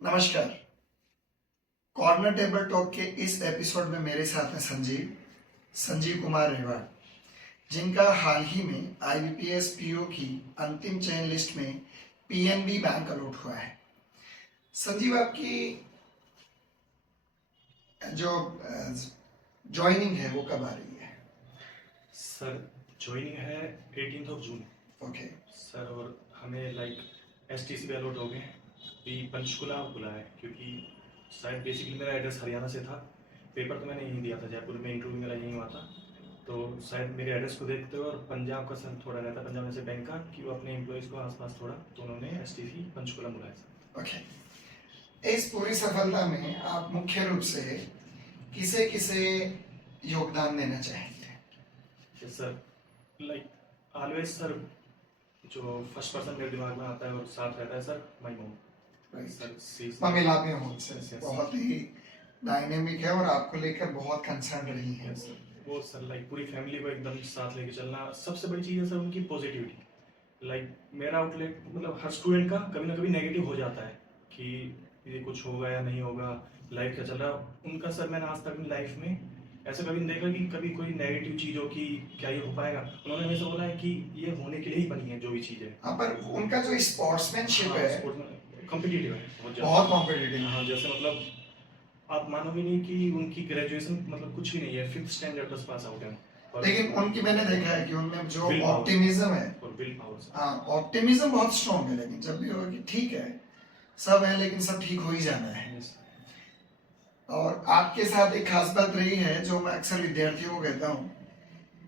नमस्कार। Corner table talk के इस एपिसोड में मेरे साथ हैं संजीव कुमार रेवाड़, जिनका हाल ही में आईबीपीएस पीओ की अंतिम चयन लिस्ट में पीएनबी बैंक अलॉट हुआ है। संजीव, आपकी जो ज्वाइनिंग है वो कब आ रही है? सर ज्वाइनिंग है 18 जून। ओके। सर और हमें एसटीसी पे अलॉट हो गए। अभी पंचकुला खुला है क्योंकि शायद बेसिकली मेरा एड्रेस हरियाणा से था। पेपर तो मैंने यहीं दिया था, जयपुर में इंटरव्यू मेरा यहीं हुआ था। तो शायद मेरे एड्रेस को देखते हुए और पंजाब का सर थोड़ा रहता है, पंजाब में से बैंक का, कि वो अपने एम्प्लॉयज़ को आसपास थोड़ा, तो उन्होंने एसटीसी पंचकुला बुलाया सर। ओके। इस पूरी सफलता में आप मुख्य रूप से किसे किसे योगदान देना चाहेंगे? सर ऑलवेज सर, जो फर्स्ट पर्सन मेरे दिमाग में आता है और साथ रहता है सर, माई मोम। ममिला में हो सर, Yes, yes. बहुत ही डायनेमिक है और आपको लेकर बहुत कंसर्न रही है। Yes, sir. वो सर पूरी फैमिली को एकदम साथ लेके चलना सबसे बड़ी चीज़ है सर, उनकी पॉजिटिविटी। मेरा आउटलेट मतलब हर स्टूडेंट का कभी ना कभी नेगेटिव हो जाता है कि ये कुछ होगा या नहीं होगा, लाइफ क्या चल रहा है। उनका सर मैंने आज तक अपनी लाइफ में ऐसा कभी नहीं देखा कि कभी कोई नेगेटिव चीज़ हो कि क्या ये हो पाएगा। उन्होंने हमेशा बोला है कि ये होने के लिए ही बनी है जो भी चीज़ है। हाँ, पर उनका जो स्पोर्ट्समैनशिप है कॉम्पिटिटिव है बहुत कॉम्पिटिटिव। हाँ, जैसे आप मानोगे नहीं कि उनकी ग्रेजुएशन कुछ भी नहीं है, 5th स्टैंडर्ड बस पास आउट है। लेकिन उनकी मैंने देखा है कि उनमें जो Will power. ऑप्टिमिज्म है, और विल पावर। हाँ, ऑप्टिमिज्म बहुत स्ट्रॉन्ग है। लेकिन जब भी होगा कि ठीक है, सब है लेकिन सब ठीक हो ही जाना है। और आपके साथ एक खास बात रही है जो मैं अक्सर विद्यार्थियों को कहता हूँ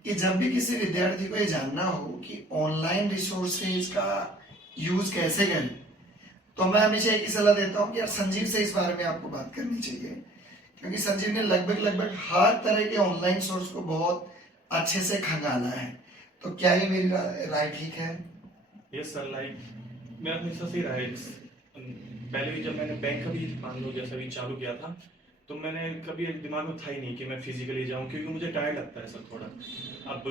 कि जब भी किसी विद्यार्थी को ये जानना हो कि ऑनलाइन रिसोर्सेज का यूज कैसे करें, तो मैं हमेशा एक ही सलाह देता हूँ कि यार संजीव से इस बारे में आपको बात करनी चाहिए, क्योंकि संजीव ने लगभग हर तरह के ऑनलाइन सोर्स को बहुत अच्छे से खंगाला है। तो क्या ये मेरी राय ठीक है? यस सर, मेरा हमेशा से रहा है। पहले भी जब मैंने बैंक का भी मान लो जैसा भी चालू किया था, तो मैंने कभी दिमाग में था ही नहीं कि मैं फिजिकली जाऊं, क्योंकि मुझे टायर्ड लगता है सर थोड़ा। अब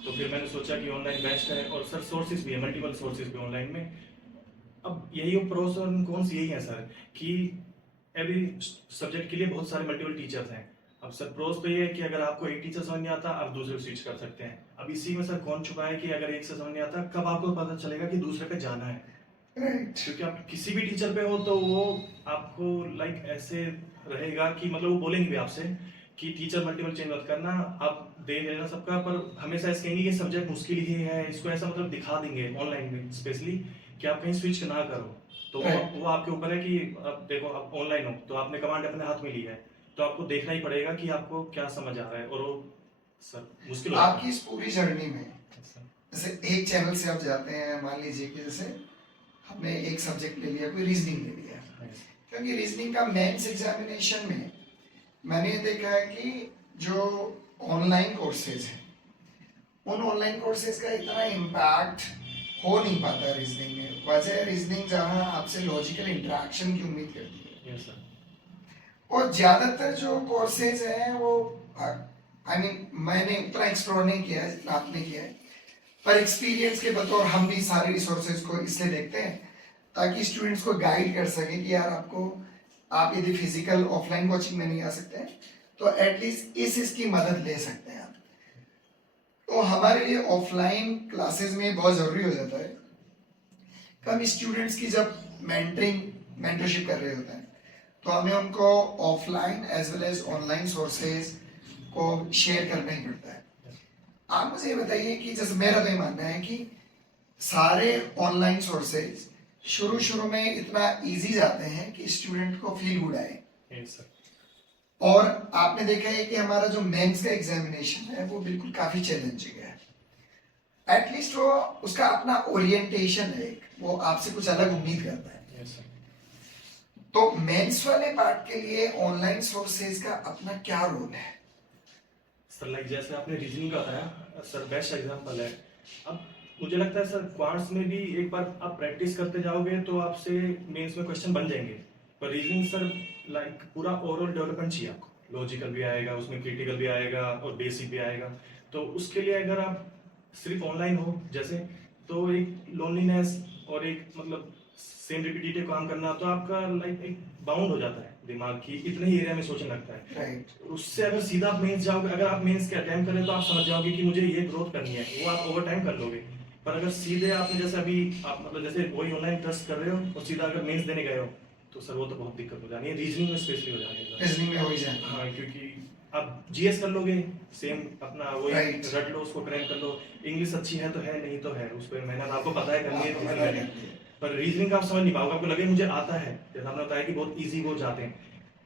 तो फिर मैंने सोचा कि ऑनलाइन बेस्ट है, और सर सोर्सेज भी है, मल्टीपल सोर्सेज भी ऑनलाइन में। अब यही प्रोस और कॉन्स यही है सर कि एवरी सब्जेक्ट के लिए बहुत सारे मल्टीपल टीचर्स हैं। अब सर प्रोस तो ये है कि अगर आपको एक टीचर समझ नहीं आता, आप दूसरे को स्विच कर सकते हैं। अब इसी में सर कौन छुपा है कि अगर एक से समझ नहीं आता, कब आपको पता चलेगा कि दूसरे पे जाना है। क्योंकि आप किसी भी टीचर पे हो तो वो आपको ऐसे रहेगा कि वो बोलेंगे भी आपसे कि टीचर मल्टीपल चेंज मत करना, आप दे लेना सबका, पर हमेशा ऐसे कहेंगे कि सब्जेक्ट मुश्किल ही है, इसको ऐसा दिखा देंगे ऑनलाइन में स्पेशली कि आप कहीं स्विच ना करो। तो वो आपके ऊपर है कि अब देखो, आप ऑनलाइन हो तो आपने कमांड अपने हाथ में ली है, तो आपको देखना ही पड़ेगा कि आपको क्या समझ आ रहा है। और वो सर मुश्किल आपकी इस पूरी जर्नी में जैसे एक चैनल से आप जाते हैं, मान लीजिए कि जैसे हमने एक सब्जेक्ट ले लिया, कोई रीजनिंग ले लिया, क्योंकि रीजनिंग का मेंस एग्जामिनेशन में मैंने ये देखा है कि जो ऑनलाइन कोर्सेज हैं, उन ऑनलाइन कोर्सेज का इतना इम्पैक्ट हो नहीं पाता रीजनिंग में। वजह रीजनिंग जहाँ आपसे लॉजिकल इंटरेक्शन की उम्मीद करती है। yes, sir. और ज़्यादातर जो कोर्सेज हैं वो मैंने उतना एक्सप्लोर नहीं किया है जितना आपने किया है, पर एक्सपीरियंस के बतौर हम भी सारे रिसोर्सेज को इसलिए देखते हैं ताकि स्टूडेंट्स को गाइड कर सके कि यार आप यदि फिजिकल ऑफलाइन कोचिंग में नहीं आ सकते हैं तो एटलीस्ट इसकी मदद ले सकते हैं आप। तो हमारे लिए ऑफलाइन क्लासेस में बहुत ज़रूरी हो जाता है कि हम स्टूडेंट्स की जब मेंटरशिप कर रहे होते हैं तो हमें उनको offline as well as online sources को शेयर करना ही पड़ता है। आप मुझे ये बताइए कि जैसे मेरा तो ये मानना है कि सारे ऑनलाइन सोर्सेज शुरू में इतना इजी जाते हैं कि स्टूडेंट को फील गुड आए। yes, sir. और आपने देखा है कि हमारा जो मेंस का एग्जामिनेशन है वो बिल्कुल काफी चैलेंजिंग है। एटलीस्ट वो उसका अपना ओरिएंटेशन है, वो आपसे कुछ अलग उम्मीद करता है। yes, तो मेंस वाले पार्ट के लिए ऑनलाइन सोर्सेज का अपना क्या रोल है? सर जैसे आपने रीजनिंग का बताया सर, बेस्ट एग्जांपल है। अब मुझे लगता है सर क्वांट्स में भी एक बार आप प्रैक्टिस करते जाओगे तो आपसे मेंस में क्वेश्चन बन जाएंगे। पर रीजनिंग सर पूरा ओवरऑल डेवलपमेंट चाहिए आपको, लॉजिकल भी आएगा उसमें, क्रिटिकल भी आएगा और बेसिक भी आएगा। तो उसके लिए अगर आप सिर्फ ऑनलाइन हो जैसे, तो एक लोनलीनेस और एक सेम रिपीटेटिव काम करना, तो आपका लाइक एक बाउंड हो जाता है दिमाग की, इतने ही एरिया में सोचने लगता है। राइट। उससे अगर सीधा आप मेंस जाओगे, अगर आप मेंस के अटेम्प्ट करें तो आप समझ जाओगे कि मुझे ये ग्रोथ करनी है, वो आप ओवर टाइम कर लोगे। पर अगर सीधे आपने जैसे अभी आप मतलब जैसे वही ऑनलाइन ट्रस्ट कर रहे हो और सीधा अगर मेंस देने गए हो, तो सर वो तो बहुत दिक्कत हो जानी है, रीजनिंग में स्पेशली हो जानी है। रीजनिंग में हो ही जाए। हाँ, क्योंकि आप जीएस कर लोगे, सेम अपना वही Right. रट लो, उसको क्रैक कर लो। इंग्लिश अच्छी है तो है, नहीं तो है, उस पर मेहनत आपको पता है करनी है आपको तो पता करनी है। है। पर रीजनिंग का आप समझ नहीं पाओगे, आपको लगे मुझे आता है, जैसा आपने बताया कि बहुत इजी वो जाते हैं।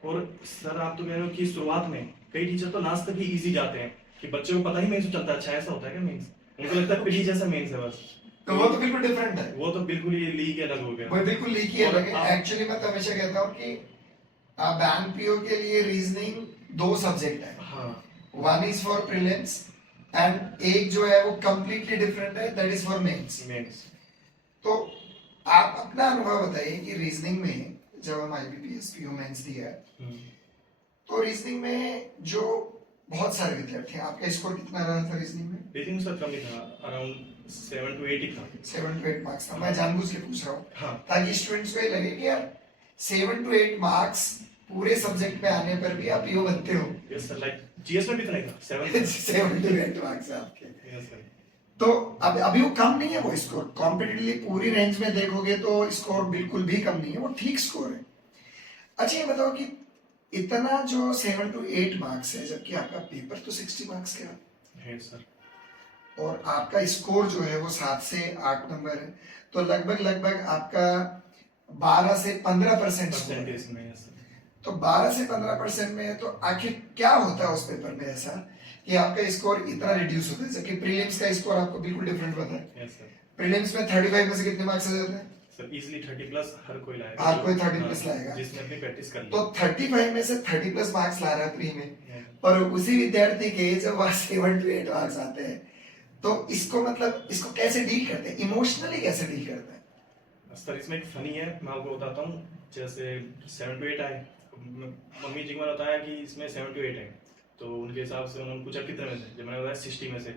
और सर आप तो कह रहे हो कि शुरुआत में कई टीचर तो लास्ट तक ही इजी जाते हैं, कि बच्चे को पता ही मेंस चलता है। अच्छा ऐसा होता है क्या मेंस? उनको लगता है प्री जैसा मेंस है बस। तो वो तो बिल्कुल डिफरेंट है, वो तो बिल्कुल ये लीग अलग हो गया। वो बिल्कुल लीकी और अलग है। आप- एक्चुअली मैं तो हमेशा कहता हूँ कि बैंक पीओ के लिए रीजनिंग 2 सब्जेक्ट है, हाँ, one is for prelims and एक जो है वो कंप्लीटली डिफरेंट है, that is for mains. Mains. तो आप अपना अनुभव बताइए कि रीजनिंग में जब हम आईबीपीएस पीओ मेंस दिया है, तो रीजनिंग में जो बहुत सारे विद्यार्थी हैं, आपका स्कोर कितना रहा था रीजनिंग में? रीजनिंग सर कम ही था, अराउंड 7 to 8 ही था। 7 to 8 मार्क्स था। मैं जानबूझ के पूछ रहा हूँ हाँ, ताकि स्टूडेंट्स को ये लगे कि यार 7 to 8 मार्क्स पूरे सब्जेक्ट में आने पर भी आप पीओ बनते हो। यस सर, लाइक जीएस में भी इतना ही था, 7। 7 to 8 मार्क्स है आपके। Yes sir. तो अब अभी वो कम नहीं है वो स्कोर, कॉम्पिटिटिवली पूरी रेंज में देखोगे तो स्कोर बिल्कुल भी कम नहीं है, वो ठीक स्कोर है। अच्छा ये बताओ कि इतना जो 7 to 8 मार्क्स है, जबकि आपका पेपर तो 60 मार्क्स का है है सर। और आपका स्कोर जो है वो 7 से 8 नंबर है, तो लगभग आपका 12 से 15% स्कोर है। परसेंटेज में। Yes sir. तो 12 से 15% में है, तो आखिर क्या होता है उस पेपर में ऐसा कि आपका स्कोर इतना रिड्यूस होता है, जबकि प्रीलिम्स का स्कोर आपको बिल्कुल डिफरेंट पता है। Yes sir. प्रीलिम्स में 35 में से कितने मार्क्स आ जाते हैं? सर इजीली 30 प्लस हर कोई लाएगा। हर कोई 30 हाँ, प्लस लाएगा। जिसने अपनी प्रैक्टिस कर ली। तो 35 में से 30 प्लस मार्क्स ला रहा है प्री में, Yeah. और उसी विद्यार्थी के जब वहां 7 to 8 मार्क्स आते हैं, तो इसको मतलब इसको कैसे डील करते हैं, इमोशनली कैसे डील करते हैं? सर इसमें एक फनी है, मैं आपको बताता हूँ। जैसे 7 to 8 आए, मम्मी जी को मैंने बताया कि इसमें 7 to 8 है, तो उनके हिसाब से उन्होंने पूछा कितने में से, जब मैंने बताया 60 में से,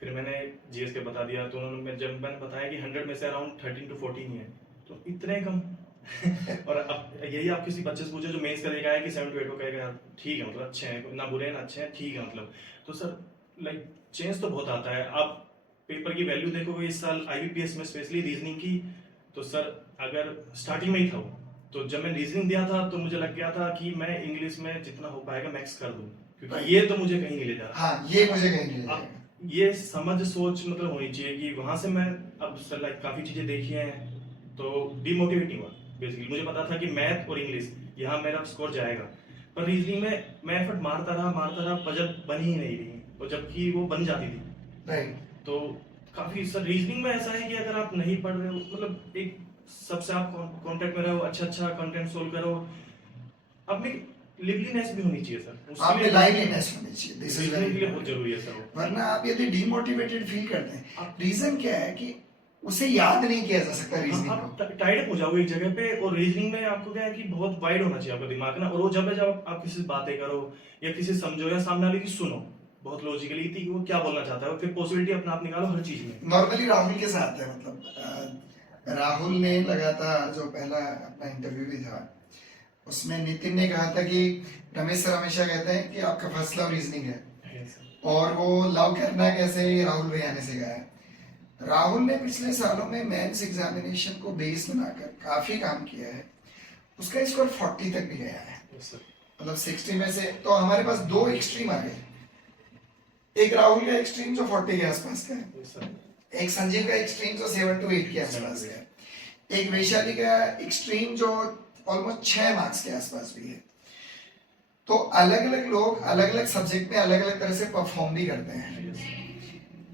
फिर मैंने जीएस के बता दिया, तो उन्होंने जब मैंने बताया कि 100 में से अराउंड 13 to 14 ही है, तो इतने कम। और अब यही आप किसी बच्चे से पूछो जो मेंस का लेकर आया कि 7 to 8 को कहेगा यार ठीक है, मतलब अच्छे हैं, ना बुरे हैं ना अच्छे हैं, ठीक है मतलब। तो सर लाइक चेंज तो बहुत आता है। आप पेपर की वैल्यू देखोगे इस साल आईबीपीएस में स्पेशली रीजनिंग की, तो सर अगर स्टार्टिंग में ही था वो, तो जब मैं रीजनिंग दिया था तो मुझे लग गया था कि मैं इंग्लिश में जितना हो पाएगा मैक्स कर दूं, क्योंकि ये तो मुझे कहीं नहीं ले जा रहा। हाँ, ये मुझे कहीं नहीं अब लगेगा। ये समझ सोच मतलब होनी चाहिए कि वहां से मैं अब सर लाइक काफी चीजें देखी हैं, तो डिमोटिवेटिंग हुआ बेसिकली। मुझे पता था कि मैथ और इंग्लिश यहाँ मेरा स्कोर जाएगा, पर रीजनिंग में मैं एफर्ट मारता रहा, पर जब बन ही नहीं रही, और जबकि वो बन जाती थी। राइट। तो काफी सर रीजनिंग में ऐसा है कि अगर आप नहीं पढ़ रहे हो, मतलब एक सबसे आप कांटेक्ट में रहो, अच्छा कंटेंट सोल्व करो, अपनी लिवलीनेस भी होनी चाहिए सर, उसके आपके लिए लाइवलीनेस होनी चाहिए, दिस इज रीजनिंग के लिए बहुत वेरी, जरूरी है सर वो। वरना आप यदि डिमोटिवेटेड फील करते हैं, रीजन क्या है कि उसे याद नहीं किया जा सकता रीजनिंग आप को। टाइड अप हो जाओगे एक जगह पे, और रीजनिंग में आपको क्या है कि बहुत वाइड होना चाहिए आपका दिमाग ना, और वो जब आप किसी से बातें करो या किसी से समझो या सामने वाले की सुनो बहुत लॉजिकली थी कि वो क्या बोलना चाहता है, फिर पॉसिबिलिटी अपना आप निकालो हर चीज में। नॉर्मली राहुल के साथ है, मतलब राहुल ने लगातार जो पहला अपना इंटरव्यू भी था, उसमें नितिन ने कहा था कि रमेश सर हमेशा कहते हैं कि आपका फर्स्ट लव रीजनिंग है, और वो लव करना कैसे ये राहुल भैया ने सिखाया है। राहुल ने पिछले सालों में मेंस एग्जामिनेशन को बेस बनाकर काफी काम किया है, उसका स्कोर 40 तक भी गया है, मतलब 60 में से। तो हमारे पास 2 एक्सट्रीम आ गए, एक राहुल का एक्सट्रीम जो 40 के आसपास का है, एक संजीव का एक्सट्रीम जो 7 to 8 के आसपास का है, एक वैशाली का एक्सट्रीम जो ऑलमोस्ट 6 मार्क्स के आसपास भी है। तो अलग अलग लोग अलग अलग सब्जेक्ट में अलग अलग तरह से परफॉर्म भी करते हैं,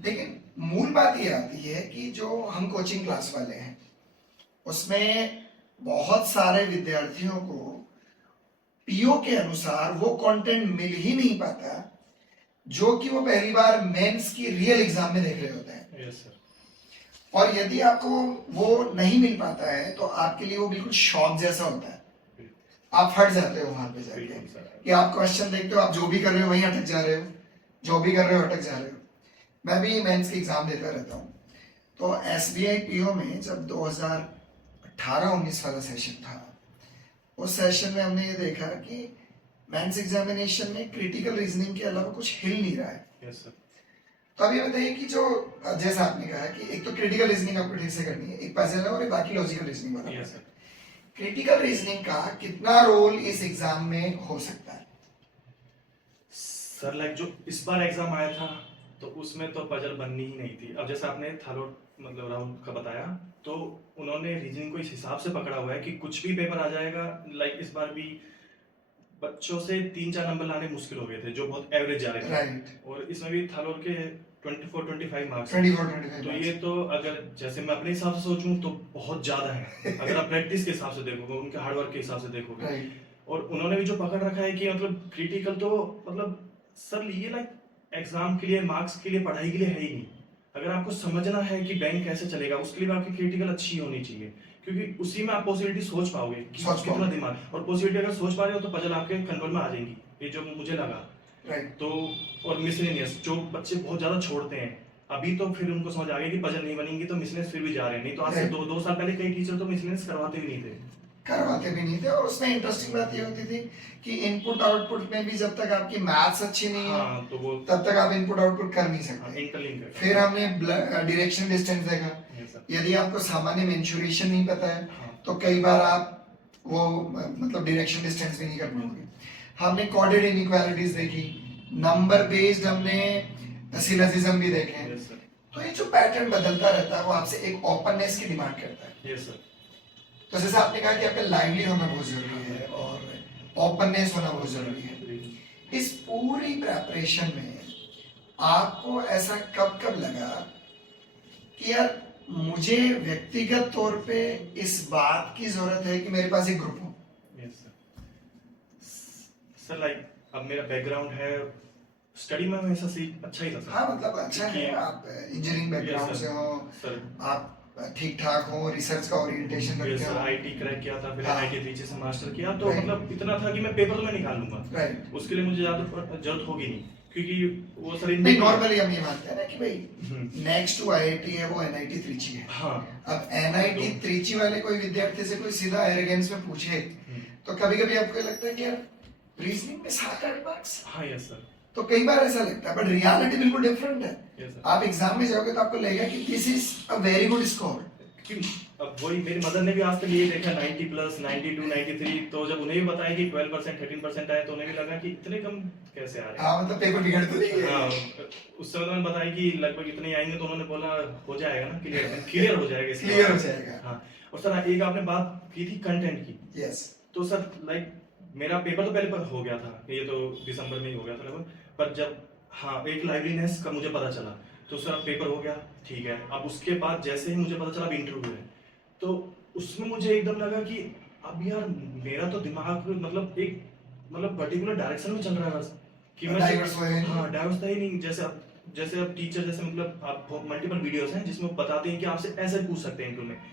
लेकिन मूल बात ये आती है कि जो हम कोचिंग क्लास वाले हैं उसमें बहुत सारे विद्यार्थियों को पीओ के अनुसार वो कंटेंट मिल ही नहीं पाता जो कि वो पहली बार मेंस की रियल एग्जाम में देख रहे होते हैं। Yes sir. और यदि आपको वो नहीं मिल पाता है तो आपके लिए वो बिल्कुल शॉक जैसा होता है, आप फट जाते हो वहां पे जाके कि आप क्वेश्चन देखते हो, आप जो भी कर रहे हो वहीं अटक जा रहे हो, जो भी कर रहे हो अटक जा रहे हो। मैं भी मेंस की एग्जाम देता रहता हूँ, तो एसबीआई पीओ में जब 18-19 वाला सेशन था, उस सेशन में हमने ये देखा कि मेंस एग्जामिनेशन में क्रिटिकल रीजनिंग के अलावा कुछ हिल नहीं रहा है। Yes sir. तो अब ये बताइए कि जो जैसा आपने कहा कि एक तो क्रिटिकल रीजनिंग आपको ठीक से करनी है, एक पजल है, और एक बाकी लॉजिकल रीजनिंग वाला। Yes sir. क्रिटिकल रीजनिंग का कितना रोल इस एग्जाम में हो सकता है? सर लाइक जो इस बार एग्जाम आया था तो उसमें तो पजल बननी ही नहीं थी। अब जैसे आपने थालोट मतलब राहुल का बताया, तो उन्होंने रीजनिंग को इस हिसाब से पकड़ा हुआ है कि कुछ भी पेपर आ जाएगा। लाइक इस बार भी बच्चों से 3-4 नंबर लाने मुश्किल हो गए थे जो बहुत एवरेज जा रहे थे। राइट। और इसमें भी थालोट के 24-25 मार्क्स। 24-25 तो ये तो अगर जैसे मैं अपने हिसाब से सोचूं तो बहुत ज्यादा है अगर आप प्रैक्टिस के हिसाब से देखोगे, उनके हार्डवर्क के हिसाब से देखोगे। राइट। और उन्होंने भी जो पकड़ रखा है कि मतलब क्रिटिकल तो मतलब सर ये लाइक एग्जाम के लिए मार्क्स के लिए पढ़ाई के लिए है ही नहीं। अगर आपको समझना है कि बैंक कैसे चलेगा उसके लिए आपकी क्रिटिकल अच्छी होनी चाहिए, क्योंकि उसी में आप पॉसिबिलिटी सोच पाओगे कि सोच कितना पाओगे। दिमाग, और पॉसिबिलिटी अगर सोच पा रहे हो तो पजल आपके कंट्रोल में आ जाएंगी, ये जो मुझे लगा। राइट। तो और मिसलेनियस जो बच्चे बहुत ज्यादा छोड़ते हैं, अभी तो फिर उनको समझ आ गया कि पजल नहीं बनेंगी तो मिसलेनियस फिर भी जा रहे हैं। नहीं तो आज से Right. 2 साल पहले कई टीचर तो मिसलेनियस करवाते भी नहीं थे। करवाते भी नहीं थे। और उसमें इंटरेस्टिंग बात ये होती थी कि इनपुट आउटपुट में भी जब तक आपकी मैथ्स अच्छी नहीं है, हाँ तो वो तब तक आप इनपुट आउटपुट कर नहीं सकते। इंटरलिंक है। फिर हमने डायरेक्शन डिस्टेंस देखा। Yes, sir. यदि आपको सामान्य मेंशुरेशन नहीं पता है हाँ। तो कई बार आप वो मतलब डायरेक्शन डिस्टेंस भी नहीं कर पाओगे। हमने कॉर्डेड इनइक्वालिटीज देखी, नंबर बेस्ड हमने सिलोजिज्म भी देखे। Yes, sir. तो ये जो पैटर्न बदलता रहता है वो आपसे एक ओपननेस की डिमांड करता है। Yes, sir. तो जैसे आपने कहा कि आपका लाइवली होना बहुत जरूरी है और ओपननेस होना बहुत जरूरी है। इस पूरी प्रेपरेशन में आपको ऐसा कब कब लगा कि यार मुझे व्यक्तिगत तौर पे इस बात की जरूरत है कि मेरे पास एक ग्रुप हो? Yes, sir. सर लाइक अब मेरा बैकग्राउंड है स्टडी में हमेशा से अच्छा ही था सर। हाँ मतलब अच्छा है, आप इंजीनियरिंग बैकग्राउंड Yes, sir. से हो, सर आप ठीक ठाक हो, रिसर्च का ओरिएंटेशन yes, रखते सर हो। आईटी क्रैक किया था, फिर हाँ। आईटी नीचे से मास्टर किया, तो Right. मतलब इतना था कि मैं पेपर तो मैं निकाल लूंगा। राइट। उसके लिए मुझे ज्यादा जरूरत होगी नहीं, क्योंकि वो सर नहीं नॉर्मली हम ये मानते हैं ना कि भाई हम्म। नेक्स्ट टू आईआईटी है वो एनआईटी त्रिची है। हाँ। अब एनआईटी त्रिची वाले कोई विद्यार्थी से कोई सीधा एरोगेंस में पूछे तो कभी कभी आपको ये लगता है कि यार रीजनिंग में 7-8 मार्क्स, हाँ यस सर। तो कई बार ऐसा लगता है, बट रियलिटी बिल्कुल डिफरेंट है। Yes sir. आप एग्जाम में जाओगे तो आपको लगेगा कि this is a very good score. अब वही मेरी मदर ने भी आज तक ये देखा 90 प्लस 92 93, तो जब उन्हें भी बताया कि 12% 13% आए तो उन्हें भी लगा कि इतने कम कैसे आ रहे हैं। हाँ मतलब पेपर बिगड़ तो नहीं है। हाँ, उस समय तो मैंने बताया कि लगभग इतने ही आएंगे, तो उन्होंने बोला हो जाएगा ना, क्लियर हो जाएगा इसके क्लियर बाद। हो जाएगा। हाँ। और सर एक आपने बात की थी कंटेंट की, यस। तो सर लाइक मेरा पेपर तो पहले पर हो गया था, ये तो दिसंबर में ही हो गया था लगभग, पर जब हाँ एक लाइवलीनेस का मुझे पता चला तो सर पेपर हो गया ठीक है। अब उसके बाद जैसे ही मुझे पता चला अब इंटरव्यू है, तो उसमें मुझे एकदम लगा कि अब यार मेरा तो दिमाग मतलब एक मतलब पर्टिकुलर डायरेक्शन में चल रहा है बस कि मैं डाइवर्स हुए हैं। हाँ डाइवर्स था ही नहीं। जैसे अब टीचर जैसे मतलब आप मल्टीपल वीडियोस हैं जिसमें बताते हैं कि आपसे ऐसे पूछ सकते हैं इंटरव्यू में,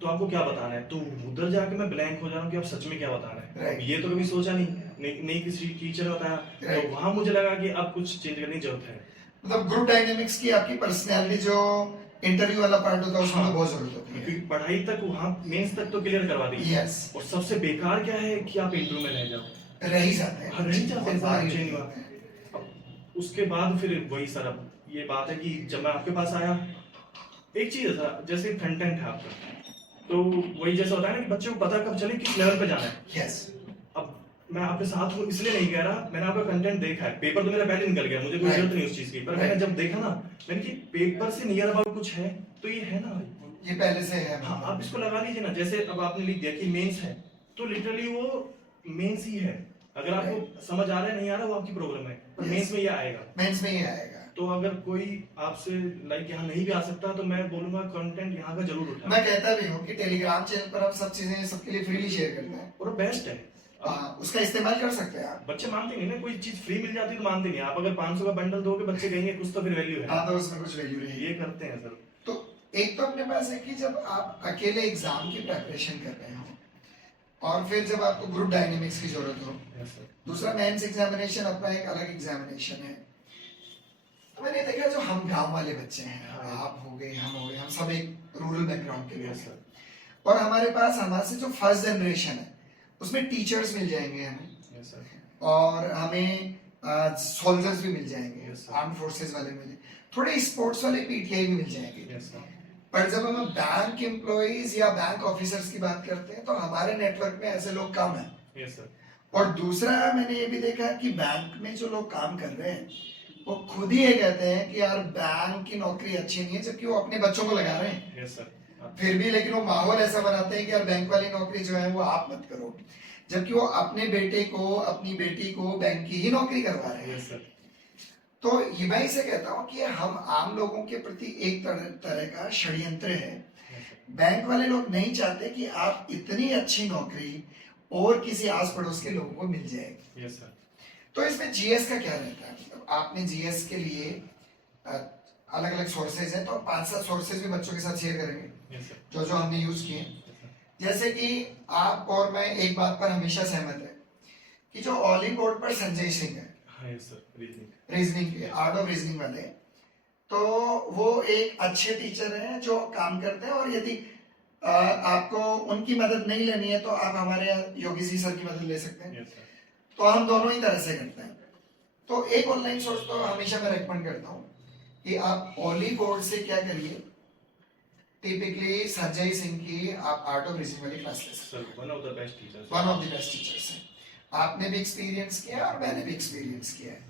तो आपको क्या बताना है, तो उधर जाके मैं ब्लैंक हो जा रहा हूँ कि आप सच में क्या बताना है। Right. ये तो कभी सोचा नहीं किसी टीचर ने बताया। Right. तो वहां मुझे लगा कि अब कुछ चेंज करने की जरूरत है। मतलब ग्रुप डायनेमिक्स की आपकी पर्सनैलिटी जो इंटरव्यू वाला पार्ट होता है उसमें तो बहुत जरूरत होती क्योंकि है। पढ़ाई तक वहां मेंस तक तो क्लियर करवा दी। यस। और सबसे बेकार क्या है कि आप इंटरव्यू में रह जाओ। रह ही जाते हैं। हाँ, रह ही जाते हैं, बहुत बार ही चेंज हुआ। होते हैं। अब उसके बाद फिर वही सर अब ये बात है कि जब मैं आपके पास आया, एक चीज था जैसे कंटेंट है आपका, तो वही जैसा होता है ना कि बच्चे को पता कब चले किस लेवल पे जाना है। यस। अब मैं आपके साथ हूँ इसलिए नहीं कह रहा, मैंने आपका कंटेंट देखा है, पेपर तो मेरा पहले निकल गया, मुझे कोई Right. जरूरत नहीं उस चीज की, पर मैंने जब देखा ना मैंने कि पेपर से नियर अबाउट कुछ है तो ये है ना। ये पहले से है। हाँ आप इसको लगा लीजिए ना, जैसे अब आपने लिख दिया कि मेंस है तो लिटरली वो मेंस ही है। अगर आपको समझ आ रहा है नहीं आ रहा वो आपकी प्रॉब्लम है, पर Yes. मेंस में ये आएगा। मेंस में ही आएगा। तो अगर कोई आपसे लाइक यहाँ नहीं भी आ सकता तो मैं बोलूंगा कंटेंट यहाँ का जरूर उठाएं। मैं कहता भी हूँ कि टेलीग्राम चैनल पर हम सब चीजें सबके लिए फ्रीली शेयर करते हैं। और बेस्ट है। उसका इस्तेमाल कर सकते हैं आप। बच्चे मानते नहीं ना, कोई चीज फ्री मिल जाती है तो मानते नहीं। आप अगर 500 का बंडल दोगे बच्चे कहेंगे कुछ तो फिर वैल्यू है। हाँ तो उसमें कुछ वैल्यू नहीं है। ये करते हैं सर। तो एक तो अपने पास है कि जब आप अकेले एग्जाम की प्रिपरेशन कर रहे हो और फिर जब आपको ग्रुप डायनेमिक्स की जरूरत हो, यस सर। दूसरा मेंस एग्जामिनेशन अपना एक अलग एग्जामिनेशन है। तो मैंने देखा जो हम गांव वाले बच्चे हैं, हाँ। आप हो गए, हम हो गए, हम सब एक रूरल बैकग्राउंड के यस लोग सर। हैं। और हमारे पास हमारे से जो फर्स्ट जनरेशन है उसमें टीचर्स मिल जाएंगे हमें, यस सर, और हमें सोल्जर्स भी मिल जाएंगे, Yes, sir. आर्म फोर्सेस वाले मिले, थोड़े स्पोर्ट्स वाले पीटीआई भी मिल जाएंगे। यस सर, पर जब हम बैंक एम्प्लॉइज या बैंक ऑफिसर्स की बात करते हैं तो हमारे नेटवर्क में ऐसे लोग कम हैं। यस सर, और दूसरा मैंने ये भी देखा कि बैंक में जो लोग काम कर रहे हैं वो खुद ही ये कहते हैं कि यार बैंक की नौकरी अच्छी नहीं है, जबकि वो अपने बच्चों को लगा रहे हैं यस सर, फिर भी, लेकिन वो माहौल ऐसा बनाते हैं कि यार बैंक वाली नौकरी जो है वो आप मत करो, जबकि वो अपने बेटे को अपनी बेटी को बैंक की ही नौकरी करवा रहे हैं। यस सर, तो ये मैं इसे कहता हूँ कि हम आम लोगों के प्रति एक तरह का षड्यंत्र है। बैंक वाले लोग नहीं चाहते कि आप इतनी अच्छी नौकरी और किसी आस पड़ोस के लोगों को मिल जाएगी। यस सर, तो इसमें जीएस का क्या रहता है, मतलब आपने जीएस के लिए अलग अलग सोर्सेज हैं, तो 5-7 सोर्सेज भी बच्चों के साथ शेयर करेंगे यस सर, जो जो हमने यूज किए। जैसे कि आप और मैं एक बात पर हमेशा सहमत है कि जो ऑली बोर्ड पर संजय सिंह है, हाँ यस सर, रीजनिंग, रीजनिंग के आर्ट ऑफ रीजनिंग वाले, तो वो एक अच्छे टीचर हैं जो काम करते हैं, और यदि आपको उनकी मदद नहीं लेनी है तो आप हमारे यहाँ योगी जी सर की मदद ले सकते हैं। यस सर, तो हम दोनों ही तरह से करते हैं। तो एक ऑनलाइन सोर्स तो हमेशा मैं रेकमेंड करता हूँ कि आप ओली बोर्ड से क्या करिए, टिपिकली संजय सिंह की आप आर्ट ऑफ रीजनिंग वाली क्लास ले सकते sir, one of the best teachers, हैं, one of the best teachers हैं। आपने भी एक्सपीरियंस किया और मैंने भी एक्सपीरियंस किया है।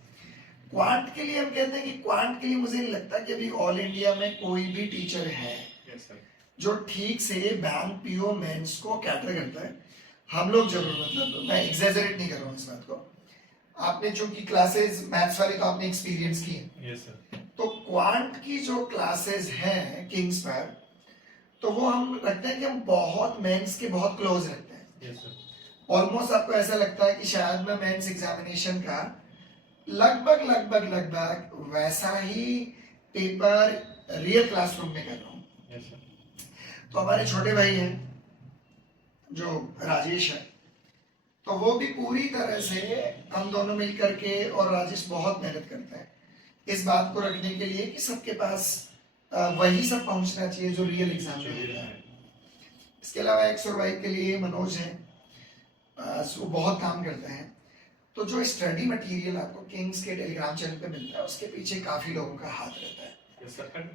क्वांट के लिए हम कहते हैं कि क्वांट के लिए मुझे नहीं लगता कि अभी ऑल इंडिया में कोई भी टीचर है यस सर, जो ठीक से बैंक पीओ मेंस को कैटर करता है। हम लोग जरूर, मतलब मैं एग्जैजरेट नहीं कर रहा हूँ इस बात को, आपने चूंकि क्लासेस मैथ्स वाली तो आपने एक्सपीरियंस की है, यस सर, तो क्वांट की जो क्लासेस हैं किंग्स पर, तो वो हम रखते हैं कि हम बहुत मेंस के बहुत क्लोज रखते हैं। यस सर, ऑलमोस्ट आपको ऐसा लगता है कि शायद मैं मेंस एग्जामिनेशन का लगभग वैसा ही पेपर रियल क्लासरूम में कर रहा हूँ। यस सर, तो हमारे छोटे भाई हैं जो राजेश है, तो वो भी पूरी तरह से हम दोनों मिल करके, और राजेश बहुत मेहनत करता है इस बात को रखने के लिए कि सबके पास वही सब पहुंचना चाहिए जो रियल एग्जाम में होता है। इसके अलावा एक सर्वाइव के लिए मनोज है, वो बहुत काम करते हैं। तो जो स्टडी मटेरियल आपको किंग्स के टेलीग्राम चैनल पे मिलता है उसके पीछे काफी लोगों का हाथ रहता है। यस सर,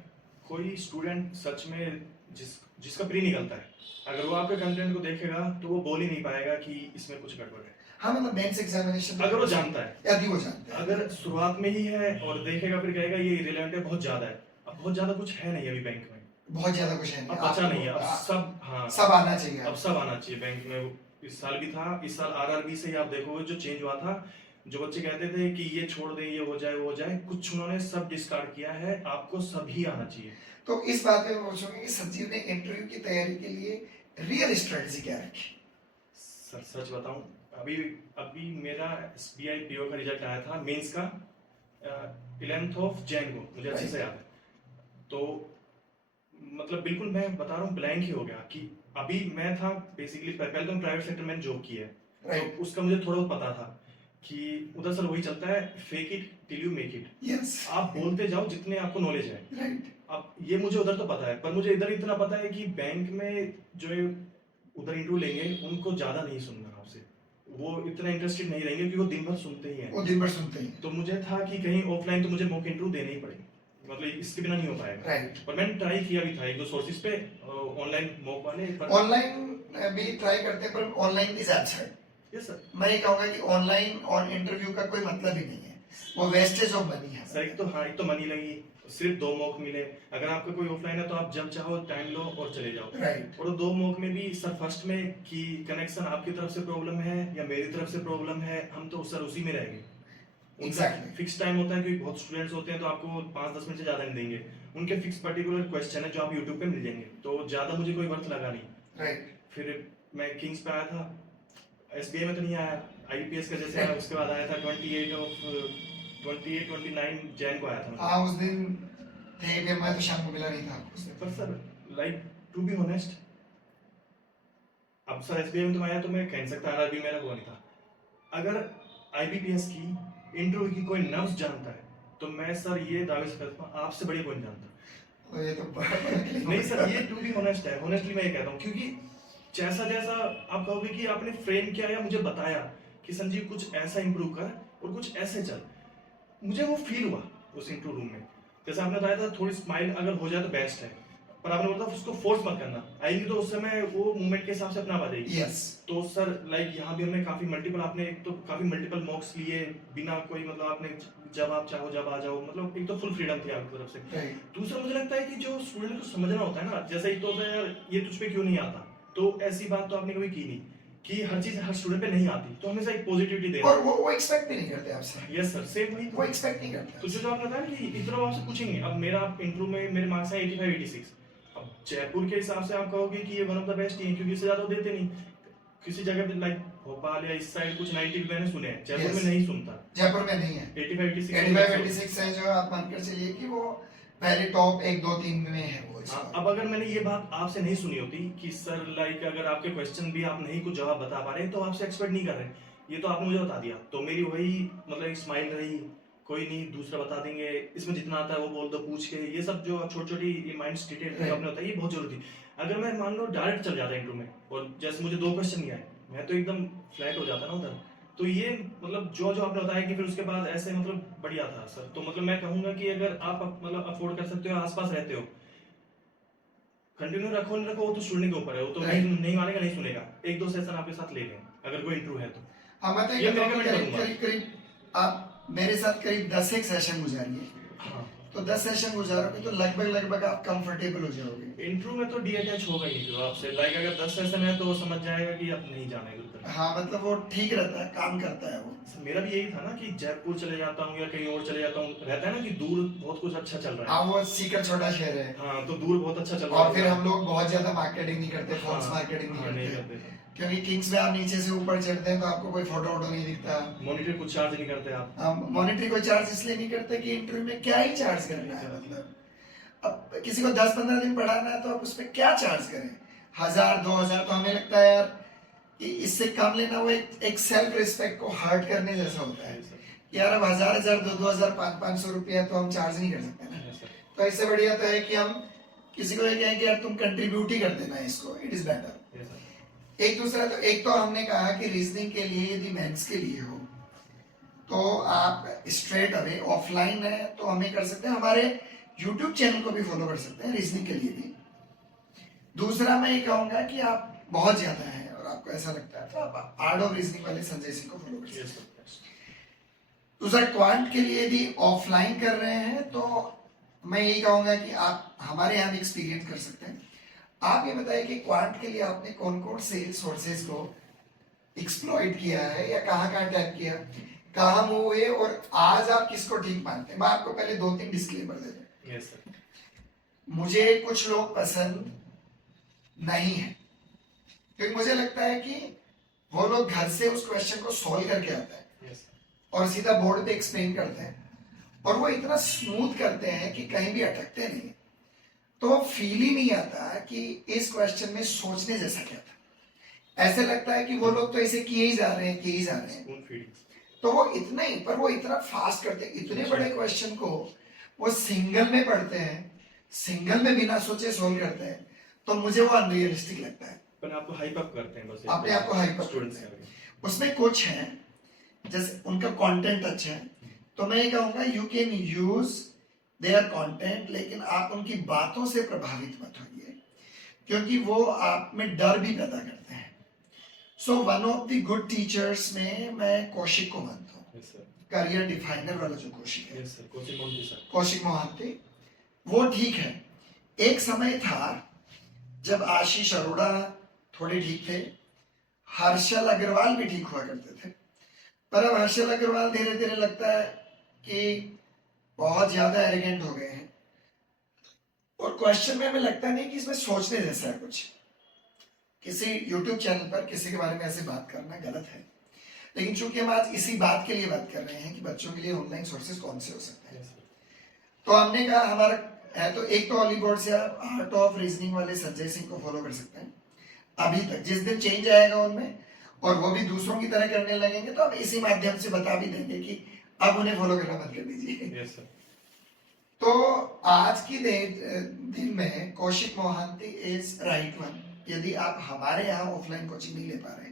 कोई स्टूडेंट सच में जिसका प्री निकलता है, अगर वो आपके कंटेंट को देखेगा तो वो बोल ही नहीं पाएगा कि इसमें कुछ गड़बड़ है। हाँ, मतलब मेंस एग्जामिनेशन अगर वो जानता है, यदि वो जानता है, अगर शुरुआत में ही है और देखेगा फिर कहेगा ये इरेलेवेंट है, बहुत ज्यादा है। अब बहुत ज्यादा कुछ है नहीं अभी बैंक में, बहुत ज्यादा कुछ है अब बचा नहीं है, अब सब, हाँ सब आना चाहिए, अब सब आना चाहिए बैंक में। इस साल भी था, इस साल आरआरबी से ही आप देखोगे जो चेंज हुआ था, जो बच्चे कहते थे कि ये छोड़ दे, ये हो जाए, वो हो जाए, कुछ उन्होंने सब डिस्कार्ड किया है। आपको सभी आना चाहिए। तो इस बात पे मैं पूछूंगी कि संजीव ने इंटरव्यू की तैयारी के लिए रियल स्ट्रेटजी क्या रखी? सर सच बताऊं, अभी अभी मेरा एसबीआई पीओ का रिजल्ट आया था मेंस का 11th ऑफ जैन को, मुझे अच्छे से याद है। तो मतलब बिल्कुल मैं बता रहा हूँ ब्लैंक ही हो गया कि अभी मैं था बेसिकली, पहले तो प्राइवेट सेक्टर में जॉब की है, तो उसका मुझे थोड़ा बहुत पता था कि उधर सर वही चलता है, fake it till you make it. Yes, आप बोलते जाओ जितने आपको नॉलेज है। राइट। अब ये मुझे उधर तो पता है, पर मुझे इधर इतना पता है कि बैंक में जो उधर इंटरव्यू लेंगे उनको ज्यादा नहीं सुनना आपसे, वो इतना इंटरेस्टेड नहीं रहेंगे क्योंकि वो दिन भर सुनते ही हैं, वो दिन भर सुनते ही। तो मुझे था कि कहीं ऑफलाइन तो मुझे मॉक इंटरव्यू देने ही पड़ेगी, मतलब इसके बिना नहीं हो पाएगा। राइट। पर मैंने ट्राई किया भी था एक दो सोर्सेज पे, ऑनलाइन मॉक वाले, पर ऑनलाइन भी ट्राई करते हैं पर online is absurd. Yes sir, मैं ये कहूंगा कि ऑनलाइन और इंटरव्यू का कोई मतलब ही नहीं है, वो वेस्टेज ऑफ मनी है सर। एक तो हाँ, एक तो मनी लगी, सिर्फ 2 मॉक मिले। अगर आपका कोई ऑफलाइन है तो आप जब चाहो टाइम लो और चले जाओ। राइट। और 2 मॉक में भी सर फर्स्ट में कि कनेक्शन आपकी तरफ से प्रॉब्लम है या मेरी तरफ से प्रॉब्लम है, हम तो सर उसी में रहेंगे। उनका Exactly. फिक्स टाइम होता है क्योंकि बहुत स्टूडेंट्स होते हैं तो आपको 5-10 मिनट से ज्यादा नहीं देंगे। उनके फिक्स पर्टिकुलर क्वेश्चन है जो आप यूट्यूब पे मिल जाएंगे, तो ज्यादा मुझे कोई वर्थ लगा नहीं। राइट। फिर मैं किंग्स पे आया था, एसबीआई में तो नहीं आया, आईपीएस का जैसे आया उसके बाद आया था 28-29 जैन को आया था। हाँ, उस दिन थे कि मैं तो शाम को मिला नहीं था उस दिन। पर sir like to be honest, अब सर एसबीआई में तो आया तो मैं कह नहीं सकता आरआरबी मेरा वो नहीं था। अगर आईबीपीएस की इंटरव्यू की कोई नर्व्स जानता है तो मैं सर ये दावे से कहता हूँ आपसे बड़ी कोई नहीं जानता। तो ये तो बड़ा नहीं सर, ये टू बी ऑनेस्ट है, ऑनेस्टली मैं ये कहता हूँ, क्योंकि जैसा जैसा आप कहोगे कि आपने फ्रेम किया या मुझे बताया कि संजीव कुछ ऐसा इंप्रूव कर और कुछ ऐसे चल, मुझे वो फील हुआ उस इंट्रो रूम में। जैसे आपने बताया था थोड़ी स्माइल अगर हो जाए तो बेस्ट है, पर आपने बोला उसको फोर्स मत करना, आएगी तो उस समय वो मूवमेंट के हिसाब से अपना बनेगी। यस तो सर लाइक यहाँ भी हमने काफी मल्टीपल, आपने एक तो काफी मल्टीपल मॉक्स लिए बिना कोई मतलब आपने जब आप चाहो जब आ जाओ, मतलब एक तो फुल फ्रीडम थी आपकी तरफ से। राइट दूसरा मुझे लगता है कि जो स्टूडेंट को समझना होता है ना, जैसे एक तो होता है यार ये तुझ पे क्यों नहीं आता, तो ऐसी बात तो आपने कभी की नहीं कि हर चीज हर स्टूडेंट पे नहीं आती, तो हमेशा एक पॉजिटिविटी देना। और वो एक्सपेक्ट भी नहीं करते आपसे, यस सर, सेम वही वो एक्सपेक्ट नहीं करते तो जो आपने बताया कि इतना आपसे पूछेंगे, अब मेरा इंटरव्यू में मेरे मार्क्स हैं 85 86, अब जयपुर के हिसाब से आप कहोगे कि ये वन ऑफ द बेस्ट ही है, क्योंकि इससे ज्यादा वो देते नहीं किसी जगह पे, लाइक भोपाल या इस साइड कुछ 90 भी मैंने सुने हैं, जयपुर Yes. में नहीं सुनता। जयपुर में नहीं है। 85 85 86 86 है जो आप मानकर चलिए कि वो पहले टॉप 1 2 3 में है वो हाँ, इसका। अब अगर मैंने ये बात आपसे नहीं सुनी होती कि सर लाइक अगर आपके क्वेश्चन भी आप नहीं कुछ जवाब बता पा रहे तो आपसे एक्सपेक्ट नहीं कर रहे, ये तो आपने मुझे बता दिया, तो मेरी वही मतलब एक स्माइल रही, कोई नहीं दूसरा बता देंगे, इसमें जितना आता है वो बोल दो पूछ के, ये सब जो छोटी छोटी ये माइंड स्टेटेड Right. आपने बताया ये बहुत जरूरी थी। अगर मैं मान लो डायरेक्ट चल जाता इंटरव्यू में और जैसे मुझे 2 क्वेश्चन नहीं आए, मैं तो एकदम फ्लैट हो जाता ना उधर, तो ये मतलब जो जो आपने बताया कि फिर उसके बाद ऐसे मतलब बढ़िया था सर। तो मतलब मैं कहूंगा कि अगर आप मतलब अफोर्ड कर सकते हो, आसपास रहते हो, कंटिन्यू रखो नहीं रखो वो तो स्टूडेंट के ऊपर है, वो तो Right. नहीं मानेगा नहीं सुनेगा, 1 2 सेशन आपके साथ ले लें अगर कोई इंटरव्यू है तो। हाँ मैं तो ये ये मैं कहता हूँ recommend करीब करूंगा। करीब करीब आप मेरे साथ करीब 10 एक सेशन गुजारिए, हाँ, तो 10 सेशन गुजारोगे तो लगभग आप कंफर्टेबल हो जाओगे। इंटरव्यू में तो डीएचएच होगा ही जो आपसे, लाइक अगर 10 सेशन है तो वो समझ जाएगा कि अब नहीं जाना है उधर। हाँ मतलब वो ठीक रहता है, काम करता है वो। मेरा भी यही था ना कि जयपुर चले जाता हूँ या कहीं और चले जाता हूँ, रहता है ना कि दूर बहुत कुछ अच्छा चल रहा हाँ है, वो सीकर छोटा शहर है, हाँ तो दूर बहुत अच्छा चल रहा है, और फिर हम लोग बहुत ज्यादा मार्केटिंग नहीं करते, फॉल्स हाँ, मार्केटिंग हाँ, नहीं नहीं करते, करते। क्योंकि किंग्स में आप नीचे से ऊपर चढ़ते हैं तो आपको कोई फोटो वोटो नहीं दिखता। मॉनिटर कुछ चार्ज नहीं करते आप, मॉनिटरी को चार्ज इसलिए नहीं करते कि इंटरव्यू में क्या ही चार्ज करना है, मतलब अब किसी को 10-15 दिन पढ़ाना है तो आप उसमें क्या चार्ज करें, 1000-2000, तो हमें लगता है यार कि इससे कम लेना वो एक सेल्फ रिस्पेक्ट को हर्ट करने जैसा होता है। यार अब 1000 2-2000 500 रुपया तो हम चार्ज नहीं कर सकते ना, तो इससे बढ़िया तो है कि हम किसी को ये कहें कि यार तुम कंट्रीब्यूट ही कर देना इसको, इट इज बेटर। एक दूसरा तो एक तो हमने कहा कि रीजनिंग के लिए यदि मेंस के लिए हो तो आप स्ट्रेट अवे ऑफलाइन है तो हमें कर सकते हैं, हमारे यूट्यूब चैनल को भी फॉलो कर सकते हैं रीजनिंग के लिए भी। दूसरा मैं ये कहूंगा कि आप बहुत ज्यादा है और आपको ऐसा लगता है तो आप आर्ट ऑफ रीजनिंग वाले संजय सिंह को फॉलो कर सकते हैं। दूसरा क्वांट के लिए यदि ऑफलाइन कर रहे हैं तो मैं यही कहूंगा कि आप हमारे यहाँ भी एक्सपीरियंस कर सकते हैं। आप ये बताइए कि क्वांट के लिए आपने कौन कौन से सोर्सेज को एक्सप्लॉइट किया है या कहाँ कहाँ टैप किया, कहाँ मूव हुए, और आज आप किसको ठीक मानते हैं। मैं आपको पहले 2-3 डिस्क्लेमर दे दूं। यस सर, मुझे कुछ लोग पसंद नहीं है क्योंकि मुझे लगता है कि वो लोग घर से उस क्वेश्चन को सॉल्व करके आता है यस और सीधा बोर्ड पे एक्सप्लेन करते हैं, और वो इतना स्मूथ करते हैं कि कहीं भी अटकते नहीं, तो फील ही नहीं आता कि इस क्वेश्चन में सोचने जैसा क्या था। ऐसे लगता है कि वो लोग तो ऐसे किए ही जा रहे हैं, किए ही जा रहे हैं, स्पून फीडिंग, तो वो इतना ही, पर वो इतना फास्ट करते हैं, इतने बड़े क्वेश्चन को वो सिंगल में पढ़ते हैं, सिंगल में बिना सोचे सोल्व करते हैं, तो मुझे वो अनरियलिस्टिक लगता है। पर आपको हाइप अप करते हैं बस, अपने आप को हाइप अप स्टूडेंट्स करते हैं। उसमें कुछ है जैसे उनका कंटेंट अच्छा है तो मैं ये कहूंगा you can use their content, लेकिन आप उनकी बातों से प्रभावित मत होइए क्योंकि वो आप में डर भी पैदा करते हैं। So one of the good teachers में मैं कौशिक को मानता हूँ, यस सर, करियर डिफाइनर वाला जो कौशिक है, yes sir, coaching Monty sir, Kaushik Mohanty, वो ठीक है। एक समय था जब आशीष अरोड़ा थोड़े ठीक थे, हर्षल अग्रवाल भी ठीक हुआ करते थे, पर अब हर्षल अग्रवाल धीरे धीरे लगता है कि बहुत ज्यादा एरोगेंट हो गए हैं, और क्वेश्चन में हमें लगता नहीं कि इसमें सोचने जैसा है कुछ। किसी यूट्यूब चैनल पर किसी के बारे में ऐसे बात करना गलत है, लेकिन चूंकि हम आज इसी बात के लिए बात कर रहे हैं कि बच्चों के लिए ऑनलाइन सोर्सेज कौन से हो सकते हैं, यस सर, तो हमने कहा हमारा है तो एक तो ऑली बोर्ड से आप आर्ट ऑफ रीजनिंग वाले संजय सिंह को फॉलो कर सकते हैं अभी तक। जिस दिन चेंज आएगा उनमें और वो भी दूसरों की तरह करने लगेंगे तो हम इसी माध्यम से बता भी देंगे कि अब उन्हें फॉलो करना बंद कर दीजिए। यस सर, तो आज की दिन में Kaushik Mohanty is right one. यदि आप हमारे यहाँ ऑफलाइन कोचिंग नहीं ले पा रहे,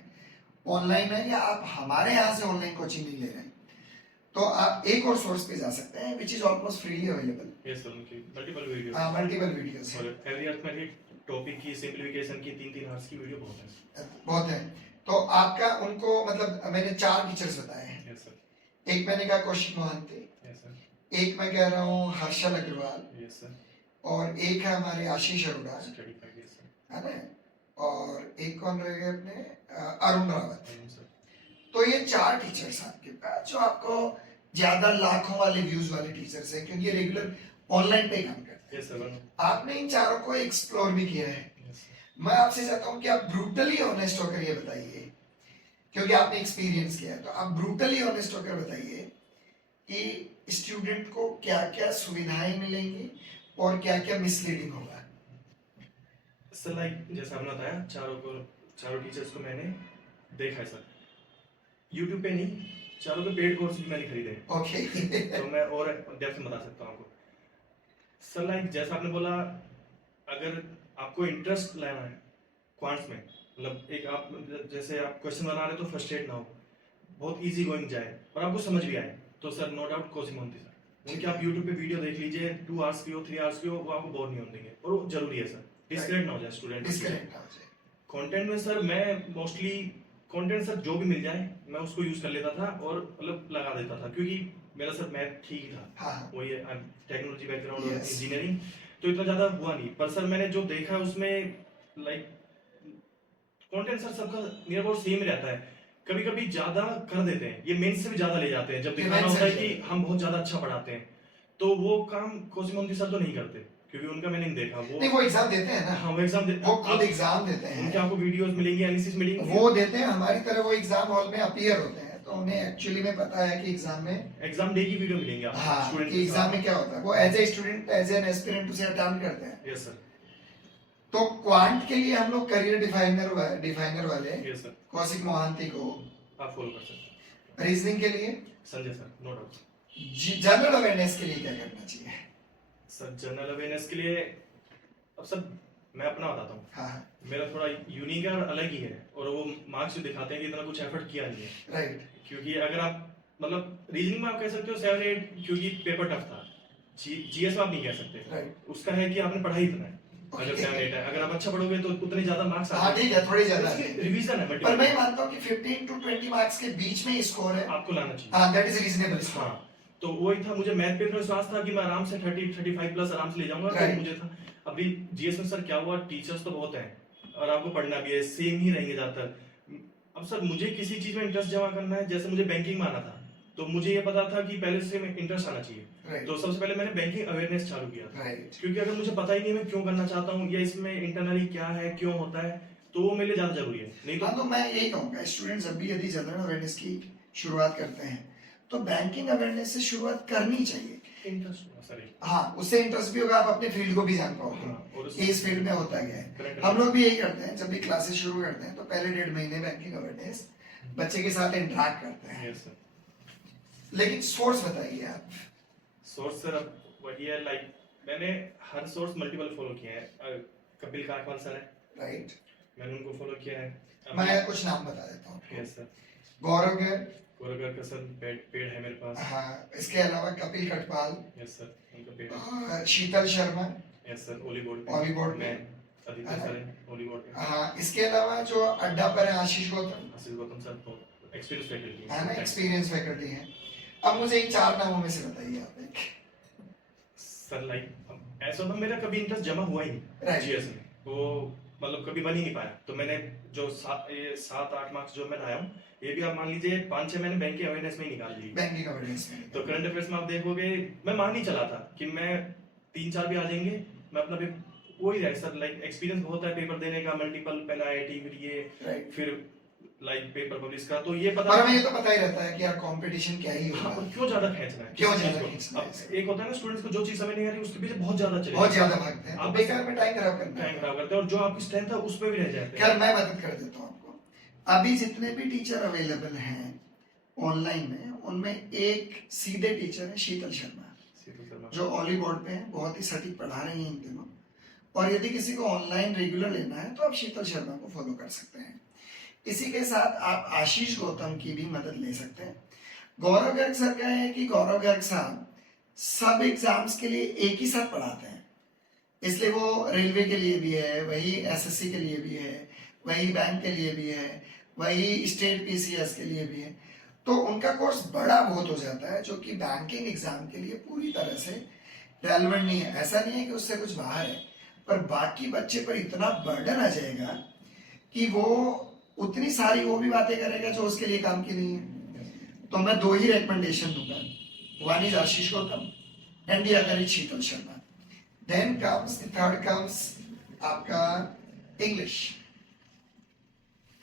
ऑनलाइन है, या आप हमारे यहाँ से ऑनलाइन कोचिंग नहीं ले रहे, तो आप एक और सोर्स पे जा सकते हैं which is almost freely available. Yes sir, उनकी मल्टीपल वीडियोस। हाँ, मल्टीपल वीडियोस और है, एवरी अर्थ में टॉपिक की सिंप्लीफिकेशन की 3-3 आवर्स की वीडियो बहुत है। बहुत है। तो आपका उनको मतलब मैंने 4 टीचर्स बताए हैं। यस सर, एक मैंने कहा कौशिक मोहांती, यस सर, एक मैं कह रहा हूँ हर्षल अग्रवाल, यस सर, और एक है हमारे Ashish Arora, study five, yes sir, है ना, और एक कौन रह गए अपने अरुण रावत। सर। तो ये 4 टीचर्स आपके पास जो आपको ज्यादा लाखों वाले व्यूज वाले टीचर्स हैं, क्योंकि ये रेगुलर ऑनलाइन पे काम करते हैं। यस सर, आपने इन चारों को एक्सप्लोर भी किया है। Yes sir. मैं आपसे चाहता हूँ कि आप ब्रूटली ऑनेस्ट होकर ये बताइए, क्योंकि आपने एक्सपीरियंस किया है, तो आप ब्रूटली ऑनेस्ट होकर बताइए कि स्टूडेंट को क्या क्या सुविधाएं मिलेंगी और क्या क्या मिसलीडिंग होगा। सर लाइक जैसा आपने बताया, चारों टीचर्स को मैंने देखा है सर, यूट्यूब पे नहीं, चारों के पेड कोर्स भी मैंने खरीदे हैं। ओके तो मैं और डेप्थ में बता सकता हूँ आपको सर। लाइक जैसा आपने बोला, अगर आपको इंटरेस्ट लेना है क्वांट्स में, मतलब एक आप जैसे आप क्वेश्चन बना रहे हो तो फ्रस्ट्रेट ना हो, बहुत इजी गोइंग जाए और आपको समझ भी आए, तो sir no doubt Kaushik Mohanty sir. उनके आप यूट्यूब पे वीडियो देख लीजिए, 2 आवर्स की हो, 3 आवर्स की हो, वो आपको बोर नहीं होने देंगे, और वो जरूरी है सर, डिस्कनेक्ट ना हो जाए स्टूडेंट। डिस्कनेक्ट हो जाए। कंटेंट में सर मैं मोस्टली कंटेंट सर जो भी मिल जाए मैं उसको यूज कर लेता था और मतलब लगा देता था, क्योंकि मेरा सर मैथ ठीक ही था। हाँ, वही टेक्नोलॉजी बैकग्राउंड और Yes. इंजीनियरिंग, तो इतना ज्यादा हुआ नहीं, पर सर मैंने जो देखा उसमें लाइक कंटेंट सर सबका नियर अबाउट सेम ही रहता है। कभी कभी ज्यादा कर देते हैं, ये मेंस से भी ज्यादा ले जाते हैं, जब ये दिखाना mains होता है से कि भी। हम बहुत ज्यादा अच्छा पढ़ाते हैं, तो वो काम कौशिक मोहांती सर तो नहीं करते, क्योंकि उनका मैंने नहीं देखा। नहीं, वो एग्जाम देते हैं ना, हाँ, वो एग्जाम वो खुद एग्जाम देते उनके हैं, आपको वीडियोस मिलेंगी, एनालिसिस मिलेंगी, वो देते हैं हमारी तरह, वो एग्जाम हॉल में अपीयर होते हैं, तो उन्हें एक्चुअली में पता है कि एग्जाम में, एग्जाम डे की वीडियो मिलेंगी आपको हाँ, स्टूडेंट कि एग्जाम में क्या होता है, वो as a student, as an aspirant उसे अटेम्प्ट करते हैं। यस सर, तो क्वांट के लिए हम लोग करियर डिफाइनर वाले यस सर, कौशिक मोहांती को, आप फॉलो कर सकते हैं। रीजनिंग के लिए, Sanjay sir, no doubt. General awareness के लिए क्या करना चाहिए? सर जनरल अवेयरनेस के लिए, अब सर मैं अपना बताता हूँ, हाँ, मेरा थोड़ा यूनिक है और अलग ही है, और वो मार्क्स भी दिखाते हैं कि इतना कुछ एफर्ट किया नहीं है। राइट, क्योंकि अगर आप मतलब रीजनिंग में आप कह सकते हो 7-8, क्योंकि पेपर टफ था। जीएस में आप नहीं कह सकते, राइट, उसका है कि आपने पढ़ाई इतना है, अगर 7-8 है, अगर आप अच्छा पढ़ोगे तो उतने ज्यादा मार्क्स हाँ ठीक है, थोड़ी ज्यादा है, रिवीजन है, पर मैं मानता हूँ कि 15 to 20 मार्क्स के बीच में स्कोर है, आपको लाना चाहिए। हाँ, दैट इज रीजनेबल स्कोर। हाँ, तो वही था, मुझे मैथ पे इतना विश्वास था कि मैं आराम से 30-35 प्लस आराम से ले जाऊंगा, तो Right. मुझे था। अभी जीएस में सर क्या हुआ, टीचर्स तो बहुत हैं और आपको पढ़ना भी है, सेम ही रहेंगे ज्यादातर। अब सर मुझे किसी चीज में इंटरेस्ट जमा करना है, जैसे मुझे बैंकिंग में आना था, तो मुझे ये पता था कि पहले से इंटरेस्ट आना चाहिए, Right. तो सबसे पहले मैंने बैंकिंग अवेयरनेस चालू किया था। राइट, क्योंकि अगर मुझे पता ही नहीं मैं क्यों करना चाहता हूँ या इसमें इंटरनली क्या है, क्यों होता है, तो वो मेरे लिए ज्यादा जरूरी है। नहीं तो हाँ, तो मैं यही कहूँगा स्टूडेंट्स जब भी यदि जनरल अवेयरनेस की शुरुआत करते हैं तो बैंकिंग अवेयरनेस से शुरुआत करनी चाहिए। इंटरेस्ट होगा सर, हाँ, उससे इंटरेस्ट भी होगा, आप अपने फील्ड को भी जान पाओगे हाँ, और कि इस फील्ड में होता क्या है। Correct. हम लोग भी यही करते हैं, जब भी क्लासेस शुरू करते हैं तो पहले 1.5 महीने बैंकिंग अवेयरनेस बच्चे के साथ इंटरेक्ट करते हैं। Yes sir. लेकिन सोर्स बताइए आप। सोर्स सर अब वही है, लाइक मैंने हर सोर्स मल्टीपल फॉलो किए हैं। कपिल काकवाल सर है, राइट, मैंने उनको फॉलो किया है। मैं कुछ नाम बता देता हूँ। यस सर, गौरव गर्ग, गोरगर का सर पेड़ है मेरे पास। हाँ, इसके अलावा कपिल कटपाल, यस सर, उनका पेड़ है। शीतल शर्मा, यस सर, ओली बोर्ड ओली बोर्ड में में। आदित्य सर है, ओली बोर्ड में। हाँ, इसके अलावा जो अड्डा पर है आशीष गौतम, आशीष गौतम सर तो एक्सपीरियंस फैकल्टी है ना, एक्सपीरियंस फैकल्टी है। अब मुझे इन 4 नामों में से बताइए आप एक। सर लाइक ऐसा तो मेरा कभी इंटरेस्ट जमा हुआ ही नहीं Right. जीएस में, वो मतलब कभी बन ही नहीं पाया। तो मैंने जो 7-8 मार्क्स जो मैं लाया हूँ, ये भी आप मान लीजिए 5-6 मैंने बैंकिंग अवेयरनेस में ही निकाल ली। बैंकिंग अवेयरनेस में तो करंट अफेयर्स में आप देखोगे, मैं मान नहीं चला था कि मैं 3-4 भी आ जाएंगे, मैं अपना भी वही है सर, लाइक एक्सपीरियंस बहुत है पेपर देने का, मल्टीपल, पहले आईआईटी, फिर ये, राइट, फिर लाइक पेपर पब्लिश का, तो ये पता पर हमें ये तो पता ही रहता है कि यार कंपटीशन क्या ही हाँ, होगा, क्यों ज्यादा खींचना है, क्यों किसी ज्यादा चीज को। खींचना है अब इसे। एक होता है ना स्टूडेंट्स को जो चीज समझ नहीं आ रही उसके पीछे बहुत ज्यादा चले बहुत ज्यादा भागते हैं, आप अब बेकार में टाइम खराब करना टाइम है। खराब करते हैं, और जो आपकी स्ट्रेंथ है उस पे भी रह जाते हैं। खैर, मैं मदद कर देता हूँ आपको। अभी जितने भी टीचर अवेलेबल हैं ऑनलाइन में, उनमें एक सीधे टीचर है शीतल शर्मा, सीधे शर्मा, जो ऑली बोर्ड पे हैं बहुत ही सटीक पढ़ा रही हैं इन दिनों। और यदि किसी को ऑनलाइन रेगुलर लेना है तो आप शीतल शर्मा को फॉलो कर सकते हैं। इसी के साथ आप आशीष गौतम की भी मदद ले सकते हैं। गौरव गर्ग सर का है कि गौरव गर्ग साहब सब एग्जाम्स के लिए एक ही साथ पढ़ाते हैं, इसलिए वो रेलवे के लिए भी है, वही एसएससी के लिए भी है, वही बैंक के लिए भी है, वही स्टेट पीसीएस के लिए भी है। तो उनका कोर्स बड़ा बहुत हो जाता है जो कि बैंकिंग एग्जाम के लिए पूरी तरह से रेलेवेंट नहीं है। ऐसा नहीं है कि उससे कुछ बाहर है, पर बाकी बच्चे पर इतना बर्डन आ जाएगा कि वो उतनी सारी वो भी बातें करेगा जो उसके लिए काम की नहीं है। तो मैं 2 ही रिकमेंडेशन दूंगा, one is Ashish Gautam and the other is Sheetal Sharma. Then comes the third comes आपका इंग्लिश।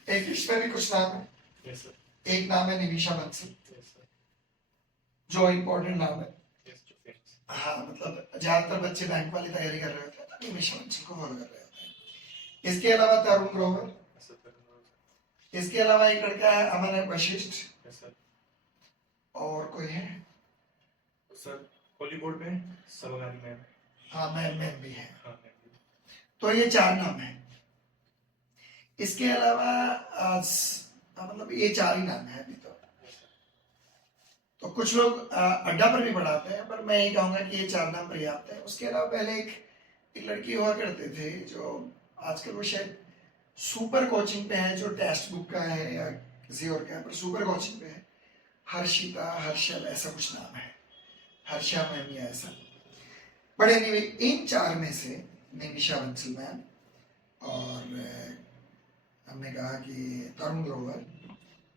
इंग्लिश में भी कुछ नाम है। यस सर, एक नाम है निविशा बंसल, यस सर, जो इम्पोर्टेंट नाम है। यस जो फेमस। हाँ, मतलब ज्यादातर बच्चे बैंक वाली तैयारी कर रहे होते हैं तो निविशा बंसल को फॉलो कर रहे होते हैं। इसके अलावा तरुण ग्रोवर, यस सर, यस इसके अलावा एक लड़का है अमन वशिष्ठ, सर, और कोई है? सर हॉलीवुड में सवगानी मैम। हाँ, मैम भी है। हाँ मैम भी। तो ये 4 नाम है। इसके अलावा मतलब ये 4 ही नाम है अभी तो कुछ लोग अड्डा पर भी पढ़ाते हैं, पर मैं ये कहूंगा कि ये 4 नाम पर्याप्त है। उसके अलावा पहले एक लड़की हुआ करते थे जो आजकल वो शायद सुपर कोचिंग पे है, जो टेक्स्ट बुक का है या किसी और का है, पर सुपर कोचिंग पे है। हर्षिता, हर्षल, ऐसा कुछ नाम है, हर्षा मैम या ऐसा। बट एनीवे इन 4 में से निमिषा बंसल मैम और हमने कहा कि तरुण ग्रोवर,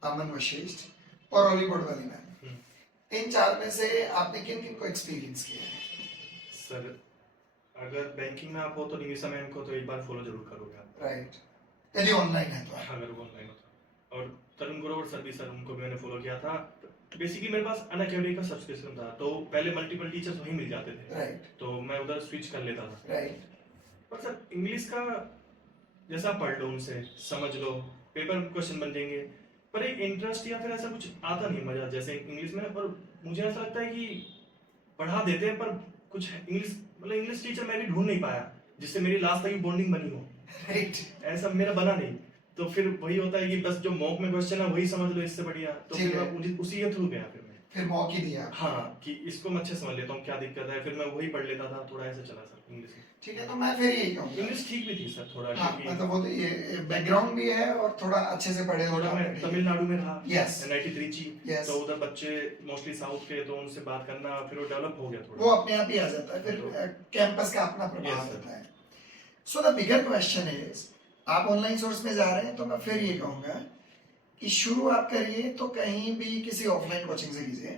अमन वशिष्ठ और हॉलीवुड वाली मैम, इन 4 में से आपने किन किन को एक्सपीरियंस किया है? सर अगर बैंकिंग में आप हो तो निमिषा मैम को तो एक बार फॉलो जरूर करोगे आप। राइट, यदि ऑनलाइन है तो अगर वो ऑनलाइन होता। और तरुण ग्रोवर सर भी, सर उनको मैंने फॉलो किया था। बेसिकली मेरे पास अनअकैडमी का सब्सक्रिप्शन था, तो पहले मल्टीपल टीचर्स वहीं मिल जाते थे। राइट, तो मैं उधर स्विच कर लेता था। राइट, पर सर इंग्लिश का जैसा पढ़ लो, उनसे समझ लो, पेपर क्वेश्चन बन जाएंगे, पर एक इंटरेस्ट या फिर ऐसा कुछ आता नहीं मजा जैसे इंग्लिश में। और मुझे ऐसा लगता है कि पढ़ा देते हैं पर कुछ इंग्लिश, मतलब इंग्लिश टीचर मैं भी ढूंढ नहीं पाया जिससे मेरी लास्ट तक बॉन्डिंग बनी हो। राइट। ऐसा मेरा बना नहीं। तो फिर वही होता है कि बस जो मॉक में क्वेश्चन है वही समझ लो, इससे बढ़िया। तो ठीक फिर है। मैं उसी के थ्रू गया फिर मौका दिया। हाँ, कि इसको मैं अच्छे समझ लेता हूँ क्या दिक्कत है, फिर मैं वही पढ़ लेता था। थोड़ा ऐसा चला सर इंग्लिश में। ठीक है, तो मैं फिर यही कहूँगा, इंग्लिश ठीक भी थी सर थोड़ा, हाँ, क्योंकि मतलब वो तो ये बैकग्राउंड भी है और थोड़ा अच्छे से पढ़े हो। थोड़ा मैं तमिलनाडु में रहा, Yes. NIT Trichy, Yes. तो उधर बच्चे मोस्टली साउथ के, तो उनसे बात करना फिर वो डेवलप हो गया वो थोड़ा। अपने आप ही आ जाता है, फिर कैंपस का अपना प्रभाव Yes, sir. होता है। So the bigger question is, आप ऑनलाइन सोर्स में जा रहे हैं तो मैं फिर ये कहूँगा कि शुरू आप करिए तो कहीं भी किसी ऑफलाइन कोचिंग से कीजिए,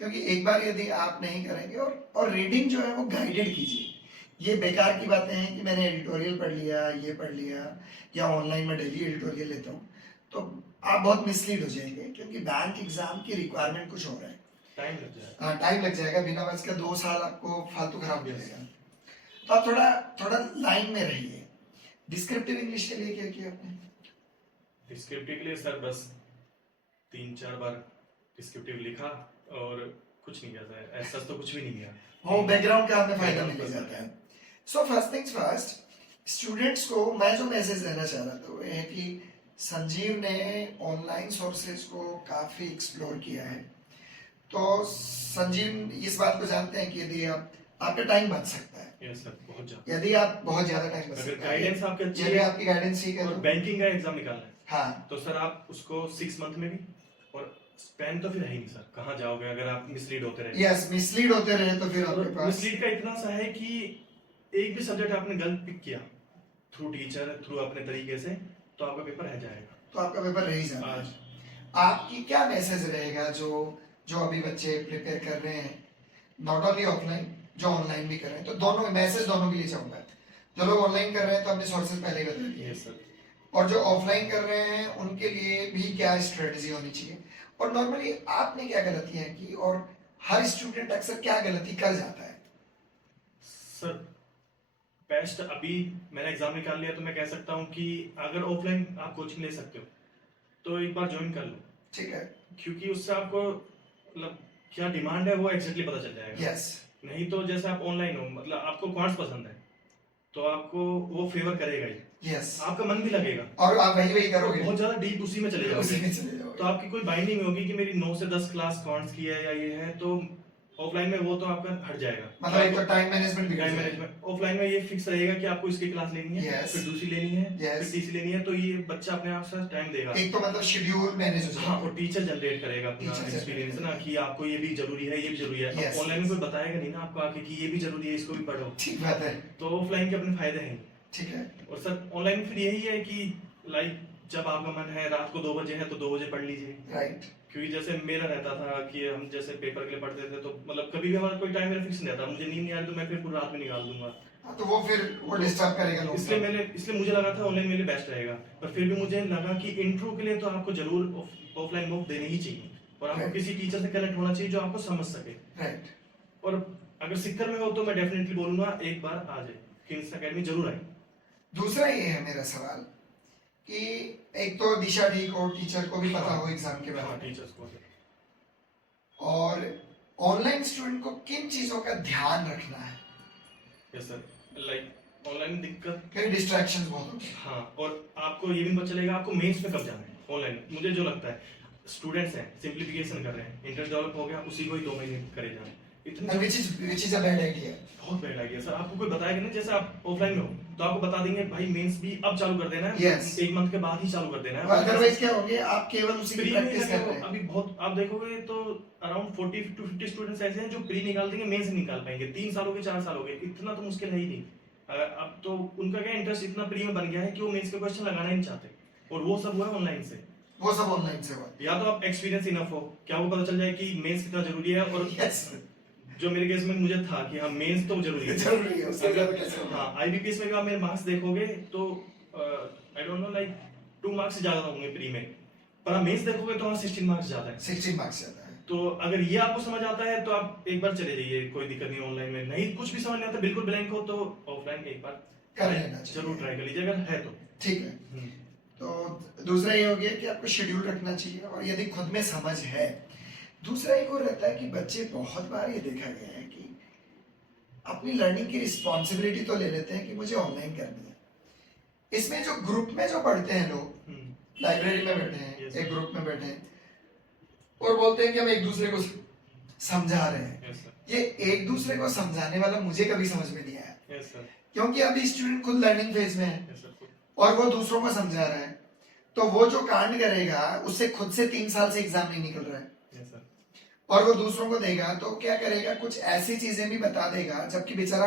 क्योंकि एक बार यदि आप नहीं करेंगे, और रीडिंग जो है वो गाइडेड कीजिए। ये बेकार की बातें हैं कि मैंने एडिटोरियल पढ़ लिया, ये पढ़ लिया, या ऑनलाइन में डेली एडिटोरियल लेता हूँ, तो आप बहुत मिसलीड हो जाएंगे, क्योंकि बैंक एग्जाम की रिक्वायरमेंट कुछ और है। टाइम लग जाएगा। हाँ, टाइम लग जाएगा, बिना बस के 2 साल आपको फालतू खराब हो जाएगा। तो आप थोड़ा लाइन में रहिए। डिस्क्रिप्टिव इंग्लिश के लिए क्या किया आपने? डिस्क्रिप्टिव के लिए सर बस 3-4 बार डिस्क्रिप्टिव लिखा और कुछ नहीं किया सर, ऐसा तो कुछ भी नहीं किया। वो बैकग्राउंड का हमें फायदा मिल जाता है। So first things first, students को मैं जो मैसेज देना चाह रहा था वो ये है कि संजीव ने ऑनलाइन सोर्सेज को काफ़ी एक्सप्लोर किया है। तो संजीव इस बात को जानते हैं कि यदि आपका टाइम बच सकता है, यस सर, बहुत ज्यादा। यदि आप बहुत ज़्यादा टाइम बच अगर सकता गाइडेंस आपकी है, अच्छी यदि है आपकी गाइडेंस ठीक है और तो बैंकिंग का एग्जाम निकालना है, हाँ, तो सर आप उसको 6 मंथ में भी, और स्पैन तो फिर है ही नहीं सर, कहाँ जाओगे अगर आप मिसलीड होते रहे। यस, मिसलीड होते रहे तो फिर आपके पास मिसलीड का इतना सा है कि एक भी सब्जेक्ट आपने गलत पिक किया थ्रू टीचर, थ्रू अपने तरीके से, तो आपका पेपर रह जाएगा। तो आपका पेपर रह ही जाता है। आज आपकी क्या मैसेज रहेगा जो अभी बच्चे प्रिपेयर कर रहे हैं, नॉट ओनली ऑफलाइन, जो ऑनलाइन भी कर रहे हैं, तो दोनों मैसेज दोनों के लिए चाहूंगा। जो लोग ऑनलाइन कर रहे हैं तो अपने सोर्सेज पहले बता दिए, यस सर, और जो ऑफलाइन कर रहे हैं उनके लिए भी क्या स्ट्रेटजी होनी चाहिए, और नॉर्मली आपने क्या गलतियां की, और हर स्टूडेंट अक्सर क्या गलती कर जाता है? सर बेस्ट अभी मैंने एग्जाम निकाल लिया तो मैं कह सकता हूँ कि अगर ऑफलाइन आप कोचिंग ले सकते हो तो एक बार ज्वाइन कर लो, ठीक है, क्योंकि उससे आपको मतलब क्या डिमांड है वो एग्जैक्टली पता चल जाएगा। यस, नहीं तो जैसे आप ऑनलाइन हो, मतलब आपको क्वांट्स पसंद है तो आपको वो फेवर करेगा ही, यस, आपका मन भी लगेगा और आप वही वही तो करोगे, बहुत ज्यादा डीप उसी में चले उसी जाओगे। में चले जाओगे। तो आपकी कोई बाइंडिंग होगी कि मेरी 9 से 10 क्लास क्वांट्स की है या ये है, तो ऑफलाइन में वो तो आपका हट जाएगा। मतलब एक तो टाइम मैनेजमेंट भी टाइम मैनेजमेंट ऑफलाइन में ये फिक्स रहेगा कि आपको इसकी क्लास लेनी है, Yes. फिर दूसरी लेनी है, Yes. फिर तीसरी लेनी है, तो ये बच्चा अपने आप से टाइम देगा। एक तो मतलब शेड्यूल मैनेज हो हाँ, जाए। और टीचर जनरेट करेगा अपना Teacher एक्सपीरियंस generate ना कि आपको ये भी जरूरी है, ये भी जरूरी है। Yes. ऑनलाइन में कोई बताएगा नहीं ना आपको आके कि ये भी जरूरी है, इसको भी पढ़ो। ठीक बात है, तो ऑफलाइन के अपने फायदे हैं। ठीक है। और सर ऑनलाइन फिर यही है कि लाइक जब आपका मन है रात को 2 बजे है तो 2 बजे पढ़ लीजिए। राइट, क्योंकि जैसे मेरा रहता था कि हम जैसे पेपर के लिए पढ़ते थे तो मतलब कभी भी हमारा कोई टाइम मेरा फिक्स नहीं रहता, मुझे नींद नहीं आ रही तो मैं फिर पूरी रात में निकाल दूंगा। तो वो फिर वो डिस्टर्ब करेगा लोगों इसलिए मुझे लगा था ऑनलाइन मेरे लिए बेस्ट रहेगा, पर फिर भी मुझे लगा कि इंट्रो के लिए तो आपको जरूर ऑफलाइन बुक देनी ही चाहिए और आपको Right. किसी टीचर से कनेक्ट होना चाहिए जो आपको समझ सके। राइट। और अगर सिक्कर में हो तो मैं डेफिनेटली बोलूंगा एक बार आ जाए, किंग्स एकेडमी जरूर आए। दूसरा ये है मेरा सवाल कि एक तो दिशा ठीक हो, टीचर को भी पता हो एग्जाम के बारे में, टीचर्स को और ऑनलाइन स्टूडेंट को किन चीजों का ध्यान रखना है? यस सर, लाइक ऑनलाइन दिक्कत कई डिस्ट्रैक्शंस बहुत होते हैं। हाँ, और आपको ये भी पता चलेगा आपको मेंस में कब जाना है। ऑनलाइन मुझे जो लगता है स्टूडेंट्स हैं सिंप्लीफिकेशन कर रहे हैं, इंटरेस्ट डेवलप हो गया उसी को ही 2 महीने करे जाए, इतनी which is a bad idea। बहुत बैड आइडिया सर। आपको कोई बताएगा नहीं, जैसे आप ऑफलाइन में हो तो आपको बता देंगे भाई मेंस भी अब चालू कर देना है, Yes. 1 मंथ के बाद ही चालू कर देना है। अदरवाइज क्या होंगे, आप केवल उसी की प्री में प्रैक्टिस कर देखो, रहे हैं। अभी बहुत आप देखोगे तो अराउंड 40 to 50 स्टूडेंट्स ऐसे हैं जो प्री निकाल देंगे, मेंस नहीं निकाल पाएंगे। 3 साल हो गए, 4 साल हो गए, इतना तो मुश्किल है ही नहीं। अब तो उनका क्या इंटरेस्ट इतना प्री में बन गया है कि वो मेंस के क्वेश्चन लगाना ही नहीं चाहते, और वो सब हुआ ऑनलाइन से। वो सब ऑनलाइन से हुआ। या तो आप एक्सपीरियंस इनफ हो, क्या वो पता चल जाए कि मेंस कितना जरूरी है। और Yes. जो मेरे केस में मुझे था कि हाँ मेंस तो जरूरी है, जरूरी है, उससे ज्यादा कैसे होगा? हाँ आईबीपीएस में भी आप मेरे मार्क्स देखोगे तो I don't know like 2 marks ज्यादा होंगे प्री में, पर आप मेंस देखोगे तो वहाँ 16 मार्क्स ज्यादा है। 16 मार्क्स ज्यादा है। तो अगर ये आपको समझ आता है तो आप एक बार चले जाइए, कोई दिक्कत नहीं। ऑनलाइन में नहीं कुछ भी समझ नहीं आता, बिल्कुल ब्लैंक हो तो ऑफलाइन एक बार कर लेना चाहिए। जरूर ट्राई कर लीजिए अगर है तो। ठीक है। तो दूसरा ये हो गया कि आपको शेड्यूल रखना चाहिए, और यदि खुद में समझ है। दूसरा एक और रहता है कि बच्चे बहुत बार ये देखा गया है कि अपनी लर्निंग की रिस्पॉन्सिबिलिटी तो ले लेते हैं कि मुझे ऑनलाइन करनी है। इसमें जो ग्रुप में जो पढ़ते हैं लोग, लाइब्रेरी में बैठे हैं, Yes. एक ग्रुप में बैठे हैं और बोलते हैं कि हम एक दूसरे को समझा रहे हैं। यस सर, ये एक दूसरे को समझाने वाला मुझे कभी समझ में नहीं आया, यस सर, क्योंकि अभी स्टूडेंट खुद लर्निंग फेज में है यस सर, और वो दूसरों को समझा रहा है, तो वो जो कांड करेगा उससे खुद से 3 साल से एग्जाम नहीं निकल रहा है, यस सर, और वो दूसरों को देगा तो क्या करेगा, कुछ ऐसी चीजें भी बता देगा जबकि बेचारा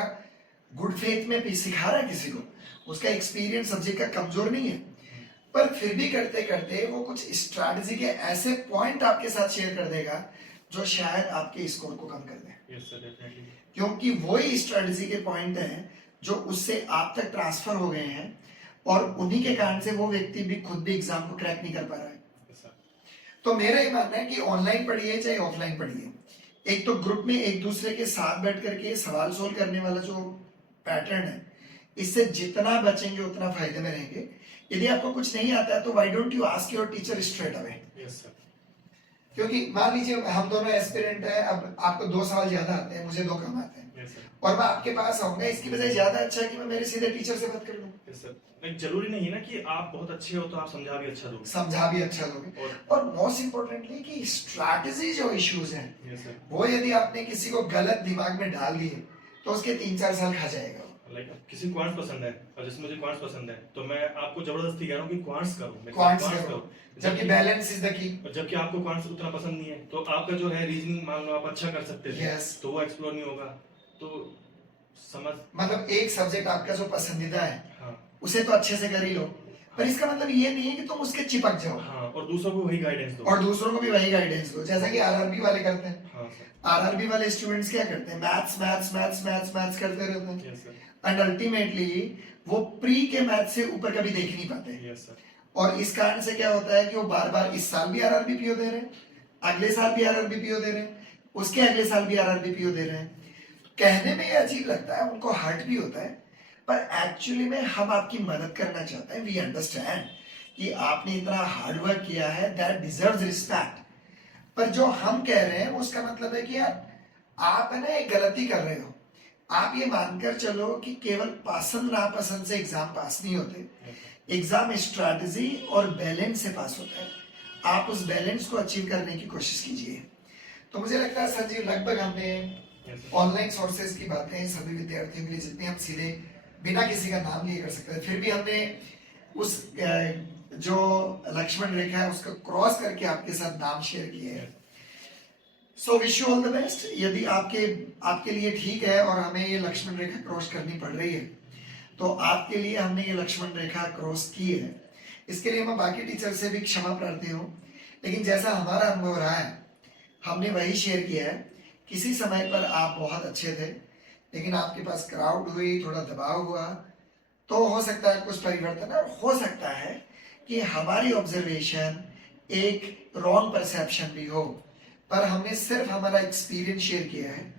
गुड फेथ में भी सिखा रहा है किसी को, उसका एक्सपीरियंस सब्जेक्ट का कमजोर नहीं है, पर फिर भी करते करते वो कुछ स्ट्रैटेजी के ऐसे पॉइंट आपके साथ शेयर कर देगा जो शायद आपके स्कोर को कम कर दे, यस सर, डेफिनेटली। क्योंकि वही स्ट्रैटेजी के पॉइंट हैं जो उससे आप तक ट्रांसफर हो गए हैं, और उन्हीं के कारण से वो व्यक्ति भी खुद भी एग्जाम को क्रैक नहीं कर पा रहा है। यस सर, तो मेरा ये मानना है कि ऑनलाइन पढ़िए चाहे ऑफलाइन पढ़िए, एक तो ग्रुप में एक दूसरे के साथ बैठ करके सवाल सोल्व करने वाला जो पैटर्न है, इससे जितना बचेंगे उतना फायदे में रहेंगे। यदि आपको कुछ नहीं आता है तो why don't you ask your teacher straight away, yes sir, क्योंकि मान लीजिए हम दोनों एस्पिरेंट हैं, अब आपको 2 सवाल ज्यादा आते हैं, मुझे 2 कम आते हैं, यस सर, और मैं आपके पास आऊंगा, इसकी वजह ज्यादा अच्छा है कि मैं मेरे सीधे टीचर से बात कर लूं। Yes sir. लाइक जरूरी नहीं है ना कि आप बहुत अच्छे हो तो आप समझा भी अच्छा दोगे। समझा भी अच्छा लोगे, और मोस्ट इंपोर्टेंटली कि स्ट्रैटेजी जो इश्यूज हैं यस सर, वो यदि आपने किसी को गलत दिमाग में डाल दिए तो उसके 3-4 साल खा जाएगा। लाइक किसी को क्वांट्स पसंद है और जैसे मुझे क्वांट्स पसंद है तो मैं आपको जबरदस्ती कह रहा हूँ कि क्वांट्स करो, मेरे साथ क्वांट्स quants करो, जबकि बैलेंस इज द की। और जबकि आपको क्वांट्स उतना पसंद नहीं है तो आपका जो है रीजनिंग मान लो आप अच्छा कर सकते थे, Yes. तो वो एक्सप्लोर नहीं होगा। तो समझ, मतलब एक सब्जेक्ट आपका जो पसंदीदा है हाँ उसे तो अच्छे से कर ही लो, पर इसका मतलब ये नहीं है कि तुम उसके चिपक जाओ, हाँ, और दूसरों को वही गाइडेंस दो। और दूसरों को भी वही गाइडेंस दो, जैसा कि आरआरबी वाले करते हैं। हाँ सर, आरआरबी वाले स्टूडेंट्स क्या करते हैं, maths maths maths maths maths करते रहते हैं, यस सर, एंड अल्टीमेटली वो प्री के मैथ से ऊपर कभी देख नहीं पाते, यस सर, और इस कारण से क्या होता है कि वो बार बार इस साल भी आरआरबी पीओ दे रहे हैं, अगले साल भी आरआरबी पीओ दे रहे हैं, उसके अगले साल भी आरआरबी पीओ दे रहे हैं। कहने में ये अजीब लगता है, उनको हर्ट भी होता है, पर एक्चुअली में हम आपकी मदद करना चाहते हैं। वी अंडरस्टैंड कि आपने इतना हार्ड वर्क किया है, दैट डिजर्व्स रिस्पेक्ट, पर जो हम कह रहे हैं उसका मतलब है कि यार आप है ना एक गलती कर रहे हो। आप ये मानकर चलो कि केवल पसंद नापसंद से एग्जाम पास नहीं होते। एग्जाम स्ट्रैटेजी और बैलेंस से पास होता है। आप उस बैलेंस को अचीव करने की कोशिश कीजिए। तो मुझे लगता है संजीव, लगभग हमने ऑनलाइन सोर्सेज की बातें सभी विद्यार्थियों के लिए जितनी हम सीधे बिना किसी का नाम लिए कर सकते हैं, फिर भी हमने उस जो लक्ष्मण रेखा है उसको क्रॉस करके आपके साथ नाम शेयर किए हैं। So wish you all the best. यदि आपके लिए ठीक है और हमें ये लक्ष्मण रेखा क्रॉस करनी पड़ रही है, तो आपके लिए हमने ये लक्ष्मण रेखा क्रॉस की है। इसके लिए मैं बाकी टीचर से भी क्षमा प्रार्थी हूँ, लेकिन जैसा हमारा अनुभव रहा है हमने वही शेयर किया है। किसी समय पर आप बहुत अच्छे थे, लेकिन आपके पास क्राउड हुई, थोड़ा दबाव हुआ, तो हो सकता है कुछ परिवर्तन, और हो सकता है कि हमारी ऑब्जर्वेशन एक रॉन्ग परसेप्शन भी हो, पर हमने सिर्फ हमारा एक्सपीरियंस शेयर किया है।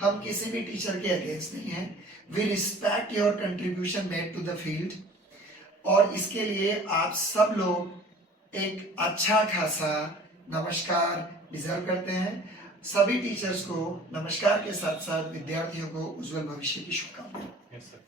हम किसी भी टीचर के अगेंस्ट नहीं है। We respect your contribution made to the field, और इसके लिए आप सब लोग एक अच्छा खासा नमस्कार डिजर्व करते हैं। सभी टीचर्स को नमस्कार के साथ साथ विद्यार्थियों को उज्जवल भविष्य की शुभकामनाएं। Yes sir.